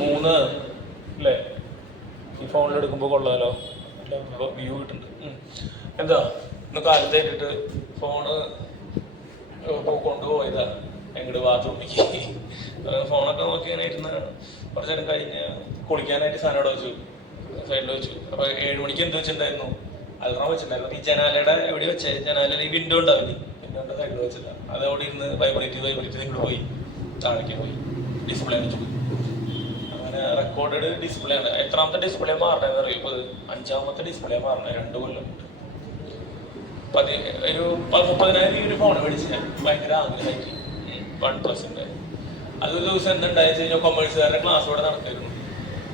3 അല്ലേ? ഈ ഫോണിൽ എടുക്കുമ്പോൾ കൊള്ളാലോ, വ്യൂ കിട്ടുന്നുണ്ട്. എന്താ ഇന്ന് കാലത്ത് കഴിഞ്ഞിട്ട് ഫോണ് കൊണ്ടുപോയതാ എങ്ങോട്ട് ബാത്റൂമിലേക്ക്. ഫോണൊക്കെ നോക്കി ഇങ്ങനെ ഇരുന്ന് കുറച്ച് നേരം കഴിഞ്ഞ് കുളിക്കാനായിട്ട് സാധനം അവിടെ വെച്ചു, സൈഡിൽ വെച്ചു. അപ്പൊ 7 മണിക്ക് എന്ത് വെച്ചിട്ടുണ്ടായിരുന്നു? അലറാം വെച്ചിട്ടുണ്ടായിരുന്നു. ഈ ജനാലയുടെ എവിടെ വെച്ചേ? ജനാലയിൽ ഈ വിൻഡോ ഉണ്ടാവില്ലേ, വിൻഡോന്റെ സൈഡിൽ വെച്ചില്ല. അത് അവിടെ ഇരുന്ന് വൈബ്രേറ്റ് ഇങ്ങോട്ട് പോയി താഴേക്ക് പോയി ഡിസ്പ്ലേ വെച്ചു. അങ്ങനെ റെക്കോർഡഡ് ഡിസ്പ്ലേ ആണ്. എത്രാമത്തെ ഡിസ്പ്ലേ മാറണമെന്ന് അറിയും? ഇപ്പൊ 5ാമത്തെ ഡിസ്പ്ലേ മാറണേ 2 കൊല്ലം. ഒരു 30,000 ഒരു ഫോൺ മേടിച്ച് ഞാൻ ഭയങ്കര ആഗ്രഹമായിട്ട്, OnePlusന്റെ. അതൊരു ദിവസം എന്തുണ്ടായെന്ന് കഴിഞ്ഞാൽ കൊമേഴ്സുകാരുടെ ക്ലാസ് ഇവിടെ നടക്കായിരുന്നു.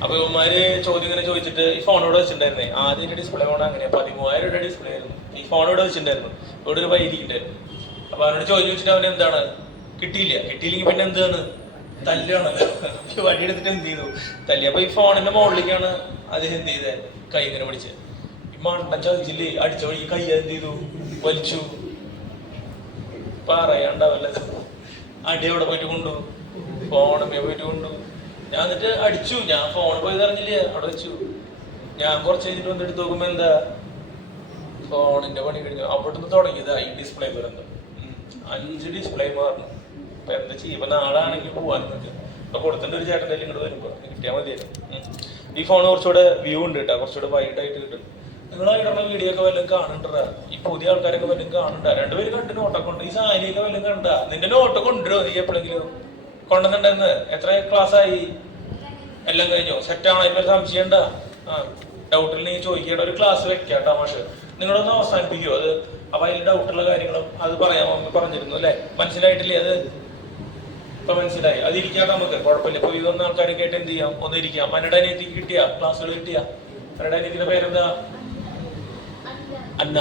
അപ്പൊ ഇവന്മാര് ചോദ്യം ഇങ്ങനെ ചോദിച്ചിട്ട് ഈ ഫോണോട് വെച്ചിട്ടുണ്ടായിരുന്നേ. ആദ്യത്തെ ഡിസ്പ്ലേ ഫോൺ അങ്ങനെ 13,000 ഡിസ്പ്ലേ ആയിരുന്നു. ഈ ഫോണോട് വെച്ചിട്ടുണ്ടായിരുന്നു. ഇവിടെ ഒരു വൈകിട്ടുണ്ടായിരുന്നു. അപ്പൊ അവനോട് ചോദിച്ചിട്ട് അവൻ എന്താണ് കിട്ടിയില്ലെങ്കിൽ പിന്നെ എന്താണ്? തല്ലാണല്ലോ. വടി എടുത്തിട്ട് എന്ത് ചെയ്തു? തല്ലി. അപ്പൊ ഈ ഫോണിന്റെ മുകളിലേക്കാണ് അദ്ദേഹം എന്ത് ചെയ്തത്? കൈ ഇങ്ങനെ പിടിച്ചത്. ഈ മണ്ടൻ ചതിച്ചില്ലേ, അടിച്ച വഴി കൈ എന്ത് ചെയ്തു? വലിച്ചു. പറയാണ്ടാവല്ല, അടി എവിടെ പോയിട്ട് കൊണ്ടു? ഫോണമ്മ പോയിട്ട് കൊണ്ടു. ഞാൻ എന്നിട്ട് അടിച്ചു. ഞാൻ ഫോൺ പോയി അറിഞ്ഞില്ലേ, അവിടെ വെച്ചു. ഞാൻ കുറച്ച് കഴിഞ്ഞിട്ട് വന്നെടുത്ത് നോക്കുമ്പോ എന്താ? ഫോണിന്റെ പണി കഴിഞ്ഞു. അവിടുന്ന് തുടങ്ങിയതാ ഈ ഡിസ്പ്ലേ ദുരന്തം. 5 ഡിസ്പ്ലേ മാറണം. അപ്പൊ എന്താ ചെയ്യും? ഇപ്പൊ നാളാണെങ്കിൽ പോവാനൊക്കെ അപ്പൊ കൊടുത്തിട്ട് ഒരു ചേട്ടൻ്റെ ഇങ്ങോട്ട് വരുമ്പോ കിട്ടിയാൽ മതിയായിരുന്നു. ഈ ഫോൺ കുറച്ചുകൂടെ വ്യൂ ഉണ്ട് കേട്ടോ, കുറച്ചുകൂടെ വൈഡ് ആയിട്ട് കിട്ടും. നിങ്ങളായിട്ടുള്ള വീഡിയോ ഒക്കെ വല്ലതും കാണണ്ടാ? ഈ പുതിയ ആൾക്കാരൊക്കെ വല്ലതും കാണണ്ട? 2 പേര് കണ്ട് നോട്ടൊക്കെ ഉണ്ട്. ഈ സാരിയൊക്കെ വല്ലതും കണ്ട? നിന്റെ നോട്ട് കൊണ്ടുവരോ നീ എപ്പോഴെങ്കിലും? കൊണ്ടുവന്നിട്ടുണ്ടെന്ന് എത്ര ക്ലാസ്സായി? എല്ലാം കഴിഞ്ഞോ? സെറ്റാണോ? അതിലൊരു സംശയം ഉണ്ടാ? ഡൗട്ടിൽ നീ ചോദിക്കേണ്ട, ഒരു ക്ലാസ് വെക്കാട്ടോ മാഷ്. നിങ്ങളൊന്ന് അവസാനിപ്പിക്കുമോ അത്? അപ്പൊ അതിൽ ഡൗട്ടുള്ള കാര്യങ്ങളും അത് പറയാമോ പറഞ്ഞിരുന്നു അല്ലെ? മനസ്സിലായിട്ടില്ലേ? അത് ഇപ്പൊ മനസ്സിലായി. അത് ഇരിക്കാട്ടോ, നമുക്ക് കുഴപ്പമില്ല. ഇപ്പൊ ഇതൊന്നും ആൾക്കാർ കേട്ട് എന്ത് ചെയ്യാം? ഒന്ന് ഇരിക്കാം. മന്നയുടെ അനിയത്തിക്ക് കിട്ടിയ ക്ലാസ്സുകൾ കിട്ടിയ? മന്നയുടെ അനിയത്തിന്റെ പേരെന്താ? അന്ന.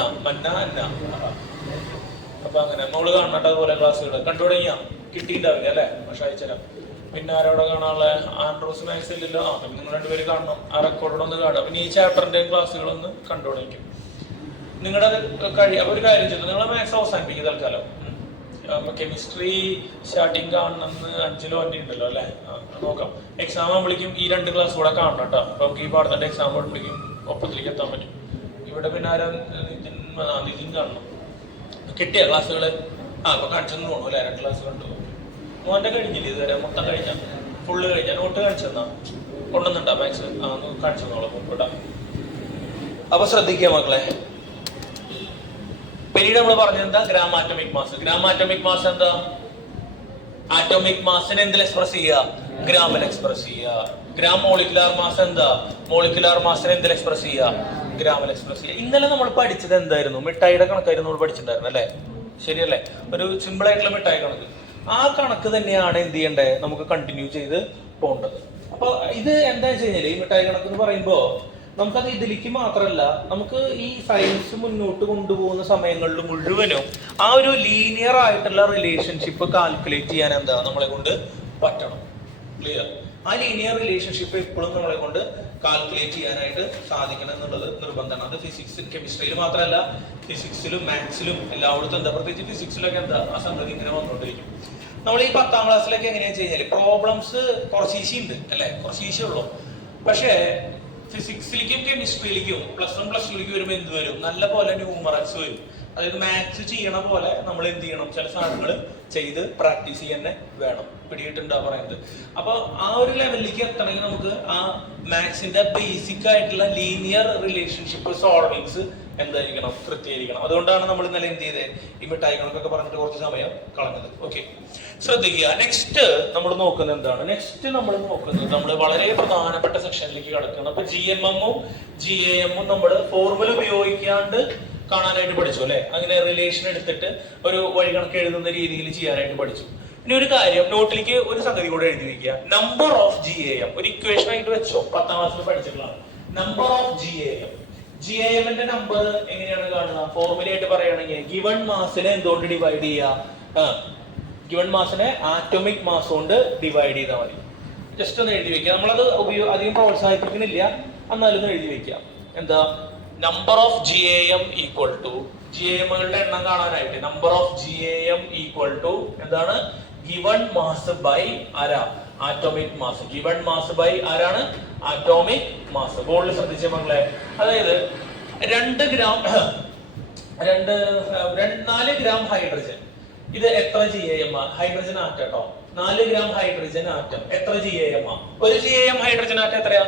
അപ്പൊ അങ്ങനെ മോള് കാണട്ടെ അതുപോലെ ക്ലാസ്സുകൾ കണ്ടു തുടങ്ങിയ? കിട്ടിയിട്ടുണ്ടാവില്ല അല്ലെ? പക്ഷെ അയച്ചുതരാം. പിന്നെ ആരോടെ കാണാനുള്ള? ആൻഡ്രോസ് മാത്സ് ഇല്ലല്ലോ. പിന്നെ നിങ്ങൾ 2 പേര് കാണണം. ആ റെക്കോർഡൊന്ന് കാണാം. പിന്നെ ഈ ചാപ്റ്ററിന്റെയും ക്ലാസ്സുകളൊന്ന് കണ്ടു തുടങ്ങിക്കും. നിങ്ങളുടെ അപ്പൊ ഒരു കാര്യം ചെയ്തു, നിങ്ങളെ മാത്സ് അവസാനിപ്പിക്കും തൽക്കാലം. കെമിസ്ട്രി സ്റ്റാർട്ടിങ് കാണണമെന്ന് 5-ലോ 5 ഉണ്ടല്ലോ അല്ലെ? നോക്കാം. എക്സാം ആകുമ്പോഴേക്കും ഈ 2 ക്ലാസ് കൂടെ കാണണം കേട്ടോ. അപ്പൊ നമുക്ക് ഈ പാടത്തിന്റെ എക്സാം ആകുമ്പോഴേക്കും ഒപ്പത്തിലേക്ക് എത്താൻ പറ്റും. ഇവിടെ പിന്നെ ആരാ? നിതിൻ കാണണം. കിട്ടിയ ക്ലാസ്സുകള്? അപ്പൊ കാണിച്ചെന്ന് തോന്നുന്നു അല്ലെ? 2 ക്ലാസ് കണ്ടു. മോന്റെ കഴിഞ്ഞില്ലേ ഇതുവരെ? മൊത്തം കഴിഞ്ഞ? ഫുള്ള് കഴിഞ്ഞ? നോട്ട് കാണിച്ചെന്നാ? കൊണ്ടുവന്നുണ്ടാ മാത്സ്? കാണിച്ചെന്നോളാം കേട്ടാ. അപ്പൊ ശ്രദ്ധിക്കുക മക്കളെ. പിന്നീട് നമ്മൾ പറഞ്ഞത് എന്താ? ഗ്രാമാറ്റോമിക് മാസ്. ഗ്രാമാറ്റോമിക് മാസ് എന്താ? ആറ്റോമിക് മാസിനെ എന്തിൽ എക്സ്പ്രസ് ചെയ്യുക? ഗ്രാമിൽ എക്സ്പ്രസ് ചെയ്യുക. ഗ്രാം മോളിക്കുലാർ മാസ് എന്താ? മോളിക്കുലാർ മാസിനെ എന്തിൽ എക്സ്പ്രസ് ചെയ്യുക? ഗ്രാമിൽ എക്സ്പ്രസ് ചെയ്യുക. ഇന്നലെ നമ്മൾ പഠിച്ചത് എന്തായിരുന്നു? മിഠായിയുടെ കണക്കായിരുന്നു നമ്മൾ പഠിച്ചിട്ടുണ്ടായിരുന്നു അല്ലെ? ശരിയല്ലേ? ഒരു സിമ്പിൾ ആയിട്ടുള്ള മിഠായി കണക്ക്. ആ കണക്ക് തന്നെയാണ് എന്ത് ചെയ്യേണ്ടത്? നമുക്ക് കണ്ടിന്യൂ ചെയ്ത് പോകേണ്ടത്. അപ്പൊ ഇത് എന്താ വെച്ച് കഴിഞ്ഞാൽ, ഈ മിഠായി കണക്ക് എന്ന് പറയുമ്പോ നമുക്കത് ഇതിലേക്ക് മാത്രമല്ല, നമുക്ക് ഈ സയൻസ് മുന്നോട്ട് കൊണ്ടുപോകുന്ന സമയങ്ങളിൽ മുഴുവനും ആ ഒരു ലീനിയർ ആയിട്ടുള്ള റിലേഷൻഷിപ്പ് കാൽക്കുലേറ്റ് ചെയ്യാൻ എന്താ നമ്മളെ കൊണ്ട് പറ്റണം. ക്ലിയർ? ആ ലീനിയർ റിലേഷൻഷിപ്പ് എപ്പോഴും നമ്മളെ കൊണ്ട് കാൽക്കുലേറ്റ് ചെയ്യാനായിട്ട് സാധിക്കണം എന്നുള്ളത് നിർബന്ധമാണ്. അത് ഫിസിക്സ് കെമിസ്ട്രിയിൽ മാത്രമല്ല, ഫിസിക്സിലും മാത്സിലും എല്ലായിടത്തും എന്താ, പ്രത്യേകിച്ച് ഫിസിക്സിലൊക്കെ എന്താ ആ സംഗതി ഇങ്ങനെ വന്നുകൊണ്ടിരിക്കും. നമ്മൾ ഈ 10ാം ക്ലാസ്സിലൊക്കെ എങ്ങനെയാണെന്ന് വെച്ച് കഴിഞ്ഞാൽ പ്രോബ്ലംസ് കുറച്ച് ഈസി ഉണ്ട് അല്ലെ? കുറച്ച് ഈസി ഉള്ളൂ. പക്ഷേ ഫിസിക്സിലേക്കും കെമിസ്ട്രിയിലേക്കും +1 +2 വരുമ്പോൾ എന്ത് വരും? നല്ല പോലെ ന്യൂമറൽസ് വരും. അതായത് മാത്സ് ചെയ്യണ പോലെ നമ്മൾ എന്ത് ചെയ്യണം? ചില സാധനങ്ങൾ ചെയ്ത് പ്രാക്ടീസ് ചെയ്യാൻ വേണം. പിടിയിട്ടുണ്ടാ പറയുന്നത്? അപ്പൊ ആ ഒരു ലെവലിലേക്ക് എത്തണമെങ്കിൽ നമുക്ക് ആ മാത്സിന്റെ ബേസിക് ആയിട്ടുള്ള ലീനിയർ റിലേഷൻഷിപ്പ് സോൾവിങ്സ് എന്തായിരിക്കണം? കൃത്യമായിരിക്കണം. അതുകൊണ്ടാണ് നമ്മൾ ഇന്നലെ എന്ത് ചെയ്തത്? ഈ മിഠായികൾക്കൊക്കെ പറഞ്ഞിട്ട് കുറച്ച് സമയം കളഞ്ഞത്. ഓക്കെ, ശ്രദ്ധിക്കുക. നെക്സ്റ്റ് നമ്മൾ നോക്കുന്നത് എന്താണ്? നെക്സ്റ്റ് നമ്മൾ നോക്കുന്നത്, നമ്മൾ വളരെ പ്രധാനപ്പെട്ട സെക്ഷനിലേക്ക് കിടക്കണം. അപ്പൊ GMM-ഉം GAM-ഉം നമ്മൾ ഫോർമുല ഉപയോഗിക്കാണ്ട് കാണാനായിട്ട് പഠിച്ചു അല്ലെ? അങ്ങനെ റിലേഷൻ എടുത്തിട്ട് ഒരു വഴികണക്ക് എഴുതുന്ന രീതിയിൽ ചെയ്യാനായിട്ട് പഠിച്ചു. ഇനി ഒരു കാര്യം, നോട്ടിലേക്ക് ഒരു സംഗതി കൂടെ എഴുതി വയ്ക്കുക. നമ്പർ ഓഫ് GAM ഒരു ഇക്വേഷൻ ആയിട്ട് വെച്ചോ. 10ാം ക്ലാസ്സിൽ പഠിച്ചിട്ടുള്ളതാണ്. നമ്പർ ഓഫ് GAM-ന്റെ നമ്പർ എങ്ങനെയാണ് കാണുക? ഫോർമുല ആയിട്ട് പറയുകയാണെങ്കിൽ ഗിവൺ മാസിനെ എന്തുകൊണ്ട് ഡിവൈഡ് ചെയ്യുക? ഗിവൺ മാസിനെ ആറ്റോമിക് മാസ് കൊണ്ട് ഡിവൈഡ് ചെയ്താൽ മതി. ജസ്റ്റ് ഒന്ന് എഴുതി വെക്കുക. നമ്മളത് അധികം പ്രോത്സാഹിപ്പിക്കുന്നില്ല, എന്നാലും ഒന്ന് എഴുതി വെക്കുക. എന്താ? Number of GAM equal to, GAMകളുടെ എണ്ണം കാണാനായിട്ട് number of GAM equal to എന്താണ്? ഗിവൺ മാസ് ബൈ ആരാ? Atomic mass. Given mass by ആരാണ്? Atomic mass. ബോർഡിൽ ശ്രദ്ധിച്ച മക്കളെ, അതായത് 4 ഗ്രാം ഹൈഡ്രജൻ, ഇത് എത്ര GAM? ഹൈഡ്രജൻ ആറ്റം കേട്ടോ. 4 ഗ്രാം ഹൈഡ്രജൻ ആറ്റം എത്ര GAM? ഒരു GAM ഹൈഡ്രജൻ ആറ്റം എത്രയാ?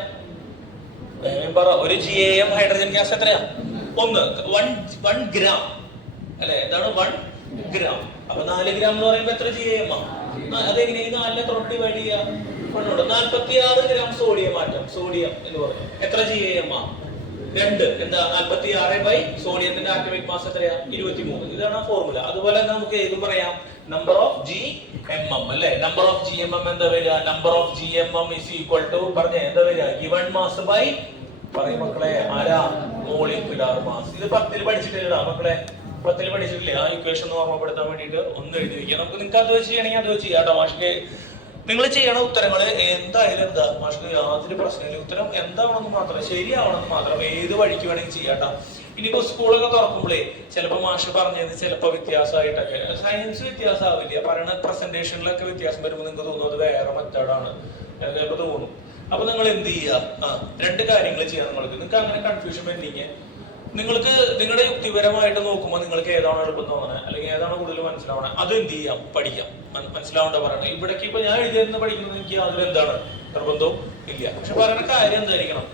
ഒരു GAM ഹൈഡ്രജൻ ഗ്യാസ് എത്രയാ? 1 ഗ്രാം അല്ലെ? എന്താണ് 1 ഗ്രാം? അപ്പൊ 4 ഗ്രാം എന്ന് പറയുമ്പോ എത്ര GAM? അതെങ്ങനെ 4 തൊട്ട് ഡിവൈഡ് ചെയ്യാ? 46 ഗ്രാം സോഡിയം ആറ്റം. സോഡിയം എന്ന് പറഞ്ഞു എത്ര GAM? 2. എന്താ 46 ബൈ സോഡിയത്തിന്റെ ആറ്റോമിക് മാസ് എത്രയാ? 23. ഇതാണ് ഫോർമുല. അതുപോലെ നമുക്ക് ഏതും പറയാം, നമ്പർ ഓഫ് GMM അല്ലെ? നമ്പർ ഓഫ് GMM എന്താ വരിക? Number of GMM is equal to പറഞ്ഞ എന്താ വരിക? ഗിവൺ മാസ് ബൈ പറയും മക്കളെ ആരാ? Molecular mass. ഇത് 10ൽ പഠിച്ചിട്ടില്ല മക്കളെ? 10ൽ പഠിച്ചിട്ടില്ലേ? ആ ഇക്വേഷൻ ഓർമ്മപ്പെടുത്താൻ വേണ്ടിയിട്ട് ഒന്ന് എഴുതി വെക്കാം. നിങ്ങൾക്ക് അത് വെച്ച് ചെയ്യണമെങ്കിൽ അത് വെച്ച് ചെയ്യാം കേട്ടോ. മാഷിക്ക് നിങ്ങൾ ചെയ്യണ ഉത്തരങ്ങൾ എന്തായാലും എന്താ മാഷിക്ക് യാതൊരു പ്രശ്നമില്ല. ഉത്തരം എന്താവണമെന്ന് മാത്രം, ശരിയാവണമെന്ന് മാത്രം ഏത് വഴിക്ക് വേണമെങ്കിൽ ചെയ്യാട്ടോ. ഇനിയിപ്പോ സ്കൂളൊക്കെ തുറക്കുമ്പോഴേ ചിലപ്പോ മാഷ് പറഞ്ഞത് ചിലപ്പോ വ്യത്യാസമായിട്ടൊക്കെ, സയൻസ് വ്യത്യാസമാവില്ല, പറയണ പ്രസന്റേഷനിലൊക്കെ വ്യത്യാസം വരുമ്പോൾ നിങ്ങൾക്ക് തോന്നും അത് വേറെ മെത്തേഡാണ് ചിലപ്പോ തോന്നും. അപ്പൊ നിങ്ങൾ എന്ത് ചെയ്യുക? 2 കാര്യങ്ങൾ ചെയ്യാം. നിങ്ങൾക്ക് അങ്ങനെ കൺഫ്യൂഷൻ വരുന്നെങ്കിൽ നിങ്ങൾക്ക് നിങ്ങളുടെ യുക്തിപരമായിട്ട് നോക്കുമ്പോൾ നിങ്ങൾക്ക് ഏതാണ് എളുപ്പം തോന്നണേ അല്ലെങ്കിൽ ഏതാണ് കൂടുതൽ മനസ്സിലാവണേ അത് എന്ത് ചെയ്യാം? പഠിക്കാം. മനസ്സിലാവേണ്ട പറയണേ. ഇവിടേക്ക് ഇപ്പൊ ഞാൻ എഴുതിയിരുന്ന് പഠിക്കുന്നത് എനിക്ക് അതിൽ എന്താണ് നിർബന്ധവും ഇല്ല. പക്ഷെ പറയുന്ന കാര്യം എന്തായിരിക്കണം?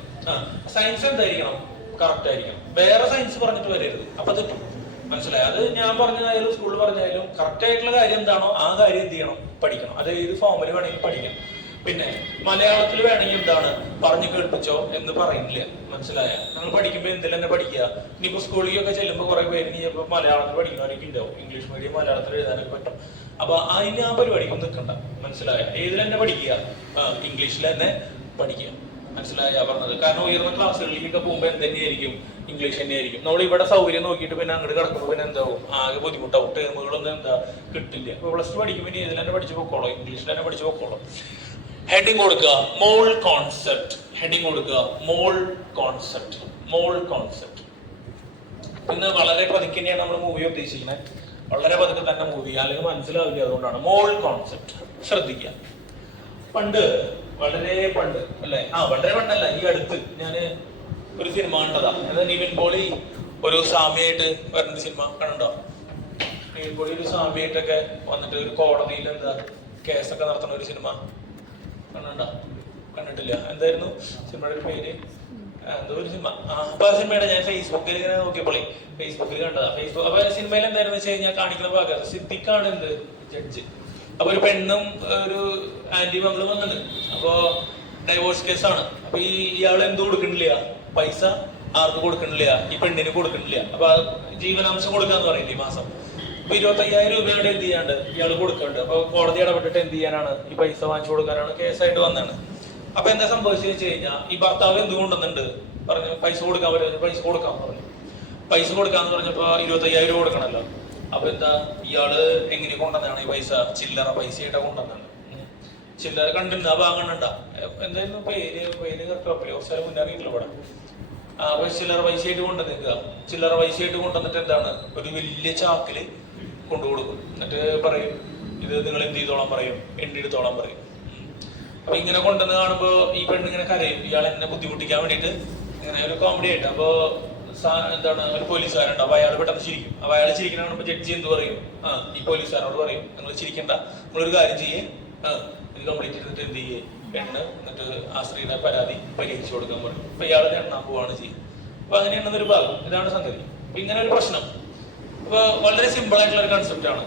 സയൻസ് എന്തായിരിക്കണം? കറക്റ്റ് ആയിരിക്കണം. വേറെ സയൻസ് പറഞ്ഞിട്ട് വരരുത്. അപ്പൊ അത് മനസ്സിലായി? അത് ഞാൻ പറഞ്ഞതായാലും സ്കൂളിൽ പറഞ്ഞാലും കറക്റ്റ് ആയിട്ടുള്ള കാര്യം എന്താണോ ആ കാര്യം എന്ത് ചെയ്യണം? പഠിക്കണം. അത് ഏത് ഫോമിൽ വേണമെങ്കിൽ പഠിക്കാം. പിന്നെ മലയാളത്തിൽ വേണമെങ്കിൽ എന്താണ് പറഞ്ഞു കേൾപ്പിച്ചോ എന്ന് പറയുന്നില്ല. മനസ്സിലായ? നിങ്ങൾ പഠിക്കുമ്പോൾ എന്തിൽ തന്നെ പഠിക്കുക. ഇനിയിപ്പോ സ്കൂളിലൊക്കെ ചെല്ലുമ്പോൾ കുറെ പേര് ഇനിയിപ്പോ മലയാളത്തിൽ പഠിക്കുന്നവരൊക്കെ ഉണ്ടാവും. ഇംഗ്ലീഷ് മീഡിയം മലയാളത്തിൽ എഴുതാനൊക്കെ പറ്റും. അപ്പൊ അതിന് ആ പരിപാടിക്കും നിൽക്കണ്ട. മനസ്സിലായ? ഏതിൽ തന്നെ പഠിക്കുക, ഇംഗ്ലീഷിൽ തന്നെ പഠിക്കുക. മനസ്സിലായ പറഞ്ഞത്? കാരണം ഉയർന്ന ക്ലാസ്സുകളിലേക്കൊക്കെ പോകുമ്പോൾ എന്തെന്നെയായിരിക്കും? ഇംഗ്ലീഷ് തന്നെയായിരിക്കും. നമ്മൾ ഇവിടെ സൗകര്യം നോക്കിയിട്ട് പിന്നെ അങ്ങോട്ട് കിടക്കുമ്പോൾ പിന്നെ എന്താവും? ആകെ ബുദ്ധിമുട്ടാവും. ടേമുകളൊന്നും എന്താ കിട്ടില്ല. ഇപ്പൊ +2 പഠിക്കുമ്പോൾ ഇനി ഇതിൽ തന്നെ പഠിച്ചു പോക്കോളൂ, ഇംഗ്ലീഷിൽ തന്നെ പഠിച്ചു പോക്കോളൂ. ഹെഡിങ് കൊടുക്കുക മോൾ കോൺസെപ്റ്റ്. ഹെഡിങ് കൊടുക്കുക മോൾ കോൺസെപ്റ്റ്. മോൾ കോൺസെപ്റ്റ്. ഇന്ന് വളരെ പതുക്കെ തന്നെയാണ് നമ്മൾ മൂവി ഉദ്ദേശിക്കുന്നത്. വളരെ പതുക്കെ തന്നെ മൂവി, അല്ലെങ്കിൽ മനസ്സിലാവില്ല. അതുകൊണ്ടാണ് മോൾ കോൺസെപ്റ്റ്. ശ്രദ്ധിക്കുക. പണ്ട്, വളരെ പണ്ട് അല്ലെ? വളരെ പണ്ടല്ല, ഈ അടുത്ത് ഞാൻ ഒരു സിനിമ കണ്ടതാ. എന്നാൽ നിവിൻ പോളി ഒരു സാമ്യമായിട്ട് വരുന്ന സിനിമ കണ്ടോ? നിവിൻ പോളി ഒരു സാമ്യമായിട്ടൊക്കെ വന്നിട്ട് ഒരു കോടതിയിൽ എന്താ കേസൊക്കെ നടത്തുന്ന ഒരു സിനിമ കണ്ടോ? കണ്ടിട്ടില്ല? എന്തായിരുന്നു സിനിമയുടെ പേര്? എന്തോ ഒരു സിനിമ. അപ്പൊ ആ സിനിമയുടെ ഞാൻ ഫേസ്ബുക്കിൽ ഇങ്ങനെ നോക്കിയപ്പോളേ ഫേസ്ബുക്കിൽ കണ്ടതാ. ഫേസ്ബുക്ക് അപ്പൊ സിനിമയിൽ എന്തായിരുന്നു വെച്ച് കഴിഞ്ഞാൽ കാണിക്കുന്ന ഭാഗം സിദ്ദിഖാണ് എന്ത് ജഡ്ജ്. അപ്പൊ ഒരു പെണ്ണും ഒരു ആന്റി മകളും വന്നത്. അപ്പൊ ഡൈവോഴ്സ് കേസാണ്. അപ്പൊ ഇയാൾ എന്ത് കൊടുക്കണില്ല? പൈസ ആർക്ക് കൊടുക്കണില്ല? ഈ പെണ്ണിന് കൊടുക്കണില്ല. അപ്പൊ ജീവനാംശം കൊടുക്കാന്ന് പറയില്ലേ ഈ മാസം. അപ്പൊ 25,000 രൂപയുടെ എന്ത് ചെയ്യാണ്ട് ഇയാൾ കൊടുക്കണ്ട്. അപ്പൊ കോടതി ഇടപെട്ടിട്ട് എന്ത് ചെയ്യാനാണ്? ഈ പൈസ വാങ്ങിച്ചു കൊടുക്കാനാണ് കേസായിട്ട് വന്നാണ്. അപ്പൊ എന്താ സംഭവിച്ചു വെച്ച് കഴിഞ്ഞാൽ ഈ ഭർത്താവ് എന്ത് കൊണ്ടുവന്നുണ്ട്? പറഞ്ഞു പൈസ കൊടുക്കാൻ പറ്റും, പൈസ കൊടുക്കാൻ പറഞ്ഞു. പൈസ കൊടുക്കാന്ന് പറഞ്ഞപ്പോ 25,000 രൂപ കൊടുക്കണല്ലോ. അപ്പൊ എന്താ ഇയാള് എങ്ങനെ കൊണ്ടുവന്നാണ് ഈ പൈസ? ചില്ലറ പൈസയായിട്ടാ കൊണ്ടുവന്നാണ്. ചില്ലറ കണ്ടിരുന്ന ആ ഭാഗം കണ്ട എന്തായിരുന്നു പേര് സ്ഥലം മുന്നറിയിട്ടില്ല ഇവിടെ. അപ്പൊ ചില്ലറ പൈസയായിട്ട് കൊണ്ടുവന്നിക്കുക. ചില്ലറ പൈസയായിട്ട് കൊണ്ടുവന്നിട്ട് എന്താണ് ഒരു വലിയ ചാക്കില് കൊണ്ടുകൊടുക്കും. എന്നിട്ട് പറയും ഇത് നിങ്ങൾ എന്ത് ചെയ്തോളാൻ പറയും? എണ്ണെടുത്തോളാൻ പറയും. അപ്പൊ ഇങ്ങനെ കൊണ്ടുവന്ന് കാണുമ്പോ ഈ പെണ്ണ് ഇങ്ങനെ കരയും. ഇയാൾ എന്നെ ബുദ്ധിമുട്ടിക്കാൻ വേണ്ടിയിട്ട് ഇങ്ങനെ ഒരു കോമഡി ആയിട്ട്. അപ്പൊ എന്താണ് ഒരു പോലീസുകാരുണ്ട്. അപ്പൊ അയാൾ പെട്ടെന്ന് ചിരിക്കും. അപ്പൊ അയാൾ ചിരിക്കുന്ന കാണുമ്പോ ജഡ്ജി എന്ത് പറയും? ഈ പോലീസുകാരോട് പറയും നിങ്ങൾ ചിരിക്കണ്ട, നിങ്ങളൊരു കാര്യം ചെയ്യേ, ഇത് കംപ്ലീറ്റ് ചെയ്തിട്ട് എന്ത് ചെയ്യേ പെണ്ണ് എന്നിട്ട് ആ സ്ത്രീയുടെ പരാതി പരിഹരിച്ചു കൊടുക്കാൻ പറയും. അപ്പൊ ഇയാൾ എണ്ണാൻ പോവാണ് ചെയ്യും. അപ്പൊ അങ്ങനെ എണ്ണുന്നൊരു ഭാഗം. ഇതാണ് സംഗതി. അപ്പൊ ഇങ്ങനെ ഒരു പ്രശ്നം. അപ്പൊ വളരെ സിമ്പിൾ ആയിട്ടുള്ള ഒരു കൺസെപ്റ്റ് ആണ്.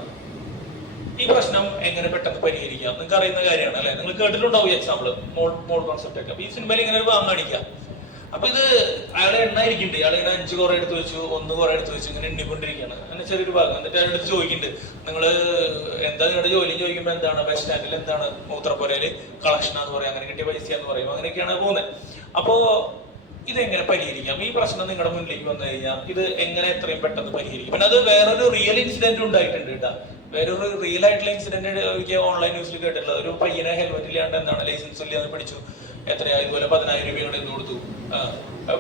ഈ പ്രശ്നം എങ്ങനെ പെട്ടെന്ന് പരിഹരിക്കാം? നിങ്ങൾക്ക് അറിയുന്ന കാര്യമാണ് അല്ലെ? നിങ്ങൾ കേട്ടിട്ടുണ്ടാവും എക്സാമ്പിൾ മോൾ കോൺസെപ്റ്റ് ഒക്കെ. അപ്പൊ ഈ സിനിമയിൽ ഇങ്ങനെ ഒരു ഭാഗം കാണിക്കാം. അപ്പൊ ഇത് അയാളെ എണ്ണായിരിക്കുന്നുണ്ട്. ഇയാൾ ഇങ്ങനെ 5 കുറെ എടുത്ത് വെച്ചു, 1 കുറെ എടുത്ത് വെച്ചു, ഇങ്ങനെ എണ്ണിക്കൊണ്ടിരിക്കുകയാണ്. അങ്ങനെ ചെറിയൊരു ഭാഗം. എന്നിട്ട് അയാളുടെ അടുത്ത് ചോദിക്കുന്നുണ്ട് നിങ്ങള് എന്താ നിങ്ങളുടെ ജോലി ചോദിക്കുമ്പോൾ എന്താണ്? ബസ് സ്റ്റാൻഡിൽ എന്താണ് മൂത്രപ്പുരയില് കളക്ഷനാന്ന് പറയും, അങ്ങനെ കിട്ടിയ പൈസയാന്ന് പറയും. അങ്ങനെയൊക്കെയാണ് പോകുന്നത്. അപ്പോ ഇതെങ്ങനെ പരിഹരിക്കാം? ഈ പ്രശ്നം നിങ്ങളുടെ മുന്നിലേക്ക് വന്നു കഴിഞ്ഞാൽ ഇത് എങ്ങനെ എത്രയും പെട്ടെന്ന് പരിഹരിക്കും? പിന്നെ അത് വേറൊരു റിയൽ ഇൻസിഡന്റ് ഉണ്ടായിട്ടുണ്ട് കേട്ടാ. വേറൊരു റിയൽ ആയിട്ടുള്ള ഇൻസിഡന്റ് ഓൺലൈൻ ന്യൂസിൽ കേട്ടിട്ടുള്ളത്. ഒരു പയ്യനെ ഹെൽമെറ്റ് ഇല്ലാണ്ട് എന്താണ് ലൈസൻസ് ഇല്ലാതെ പിടിച്ചു. എത്രയാ? ഇതുപോലെ 10,000 രൂപയോടെ എന്ത് കൊടുത്തു?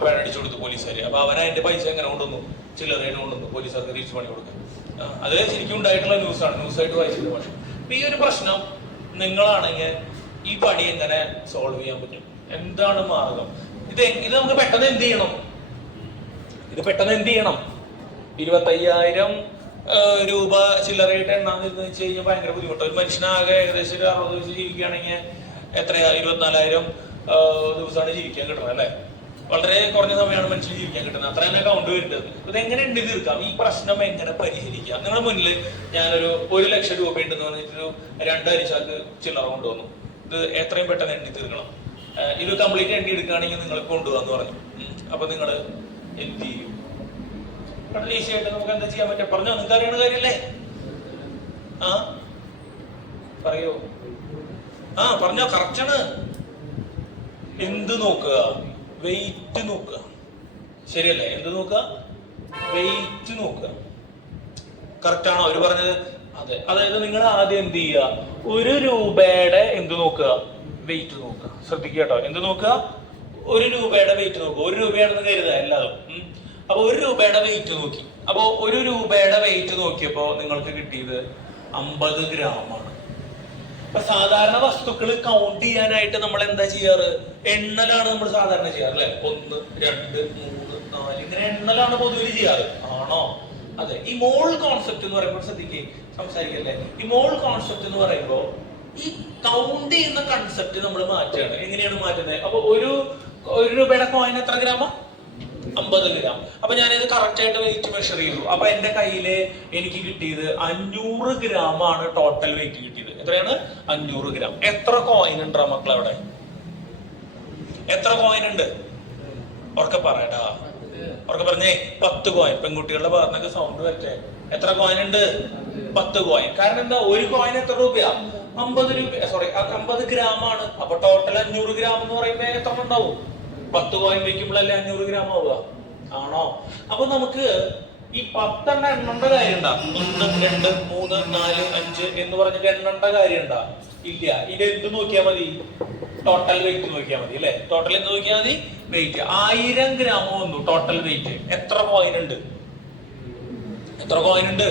പേടടിച്ചു കൊടുത്തു പോലീസുകാർ. അപ്പൊ അവൻ അതിന്റെ പൈസ എങ്ങനെ കൊണ്ടുവന്നു? ചില്ലറയായിട്ട് കൊണ്ടുവന്നു പോലീസുകാർക്ക് തിരിച്ചു പണി കൊടുക്കാൻ. അത് ശരിക്കും ഉണ്ടായിട്ടുള്ള ന്യൂസാണ്, ന്യൂസായിട്ട് വായിച്ചിട്ട്. പക്ഷെ അപ്പൊ ഈ ഒരു പ്രശ്നം നിങ്ങളാണെങ്കിൽ ഈ പണി എങ്ങനെ സോൾവ് ചെയ്യാൻ പറ്റും? എന്താണ് മാർഗം? ഇത് നമുക്ക് പെട്ടെന്ന് എന്ത് ചെയ്യണം? 25,000 രൂപ ചില്ലറയായിട്ട് എണ്ണാന്ന് വെച്ച് കഴിഞ്ഞാൽ ഭയങ്കര ബുദ്ധിമുട്ട്. ഒരു മനുഷ്യനാകെ ഏകദേശം ഒരു 60 ദിവസം ജീവിക്കുകയാണെങ്കിൽ എത്രയാ? 24,000 ദിവസമാണ് ജീവിക്കാൻ കിട്ടുന്നത് അല്ലെ? വളരെ കുറഞ്ഞ സമയമാണ് മനുഷ്യൻ ജീവിക്കാൻ കിട്ടുന്നത്. അത്ര തന്നെ കൗണ്ട് വരുന്നത്. ഇതെങ്ങനെ എണ്ണി തീർക്കാം? ഈ പ്രശ്നം എങ്ങനെ പരിഹരിക്കാം? നിങ്ങളുടെ മുന്നിൽ ഞാനൊരു 1 ലക്ഷം രൂപ ഉണ്ടെന്ന് പറഞ്ഞിട്ടൊരു 2 അരിച്ചാക്ക് ചില്ലറ കൊണ്ടുവന്നു. ഇത് എത്രയും പെട്ടെന്ന് എണ്ണി തീർക്കണം. ഇത് കംപ്ലീറ്റ് എണ്ണി എടുക്കുകയാണെങ്കിൽ നിങ്ങൾ കൊണ്ടുപോകാന്ന് പറഞ്ഞു. അപ്പൊ നിങ്ങൾ എന്ത് ചെയ്യും? വളരെ ഈസി ആയിട്ട് നമുക്ക് എന്താ ചെയ്യാൻ പറ്റുക? പറഞ്ഞോ, നിങ്ങൾക്ക് അറിയണ കാര്യല്ലേ? പറയോ? പറഞ്ഞോ, കറക്റ്റാണ്. എന്ത് നോക്കുക? വെയിറ്റ് നോക്കുക. ശരിയല്ലേ? എന്ത് നോക്കുക? വെയിറ്റ് നോക്കുക. കറക്റ്റ് ആണോ അവര് പറഞ്ഞത്? അതെ. അതായത് നിങ്ങൾ ആദ്യം എന്ത് ചെയ്യുക? 1 രൂപയുടെ എന്ത് നോക്കുക? വെയിറ്റ് നോക്കുക. ശ്രദ്ധിക്കുക കേട്ടോ. എന്ത് നോക്കുക? 1 രൂപയുടെ വെയിറ്റ് നോക്കുക. 1 രൂപയാണെന്ന് കരുതുക എല്ലാതും. അപ്പൊ 1 രൂപയുടെ വെയിറ്റ് നോക്കി. അപ്പൊ 1 രൂപയുടെ വെയിറ്റ് നോക്കിയപ്പോ നിങ്ങൾക്ക് കിട്ടിയത് 50 ഗ്രാമാണ്. അപ്പൊ സാധാരണ വസ്തുക്കൾ കൗണ്ട് ചെയ്യാനായിട്ട് നമ്മൾ എന്താ ചെയ്യാറ്? എണ്ണലാണ് നമ്മൾ സാധാരണ ചെയ്യാറ് അല്ലെ? 1, 2, 3, 4 ഇങ്ങനെ എണ്ണലാണ് പൊതുവിൽ ചെയ്യാറ്. ആണോ? അതെ. ഈ മോൾ കോൺസെപ്റ്റ് എന്ന് പറയുമ്പോൾ ശ്രദ്ധിക്കേ, സംസാരിക്കല്ലേ. ഈ മോൾ കോൺസെപ്റ്റ് എന്ന് പറയുമ്പോ ഈ കൗണ്ട് ചെയ്യുന്ന കൺസെപ്റ്റ് നമ്മൾ മാറ്റുകയാണ്. എങ്ങനെയാണ് മാറ്റുന്നത്? അപ്പൊ 1 രൂപയുടെ കോയിൻ എത്ര ഗ്രാമാ? 50 ഗ്രാം. അപ്പൊ ഞാനിത് കറക്റ്റ് ആയിട്ട് വെയിറ്റ് മെഷർ ചെയ്തു. അപ്പൊ എന്റെ കയ്യില് എനിക്ക് കിട്ടിയത് 500 ഗ്രാം ആണ് ടോട്ടൽ വെയിറ്റ് കിട്ടിയത്. എത്രയാണ്? 500 ഗ്രാം. എത്ര കോയിൻ ഉണ്ട് മക്കളെ അവിടെ? എത്ര കോയിൻ ഉണ്ട്? ഉറക്കെ പറയടാ. ഉറക്കെ പറഞ്ഞേ. 10 കോയിൻ. പെൺകുട്ടികളുടെ ഭാഗത്തൊക്കെ സൗണ്ട് പറ്റേ. എത്ര കോയിൻ ഉണ്ട്? 10 കോയിൻ. കാരണം എന്താ? 1 കോയിൻ എത്ര രൂപയാ? 50 രൂപ. സോറി, 50 ഗ്രാം ആണ്. അപ്പൊ ടോട്ടൽ 500 ഗ്രാം എന്ന് പറയുമ്പോ എത്ര ഉണ്ടാവും? 10 കോയിൻ വെക്കുമ്പോഴല്ലേ 500 ഗ്രാം ആവുക? ആണോ? അപ്പൊ നമുക്ക് ഈ 10 എണ്ണേണ്ട കാര്യം ഉണ്ടാ? 1, 2, 3, 4, 5 എന്ന് പറഞ്ഞിട്ട് എണ്ണേണ്ട കാര്യം ഉണ്ടാ? ഇല്ല. ഇത് എന്ത് നോക്കിയാൽ മതി? ടോട്ടൽ വെയിറ്റ് നോക്കിയാൽ മതി അല്ലെ? ടോട്ടൽ എന്ത് നോക്കിയാൽ മതി? വെയിറ്റ്. 1000 ഗ്രാം വന്നു ടോട്ടൽ വെയിറ്റ്. എത്ര കോയിൻ ഉണ്ട്? എത്ര കോയിൻ ഉണ്ട്?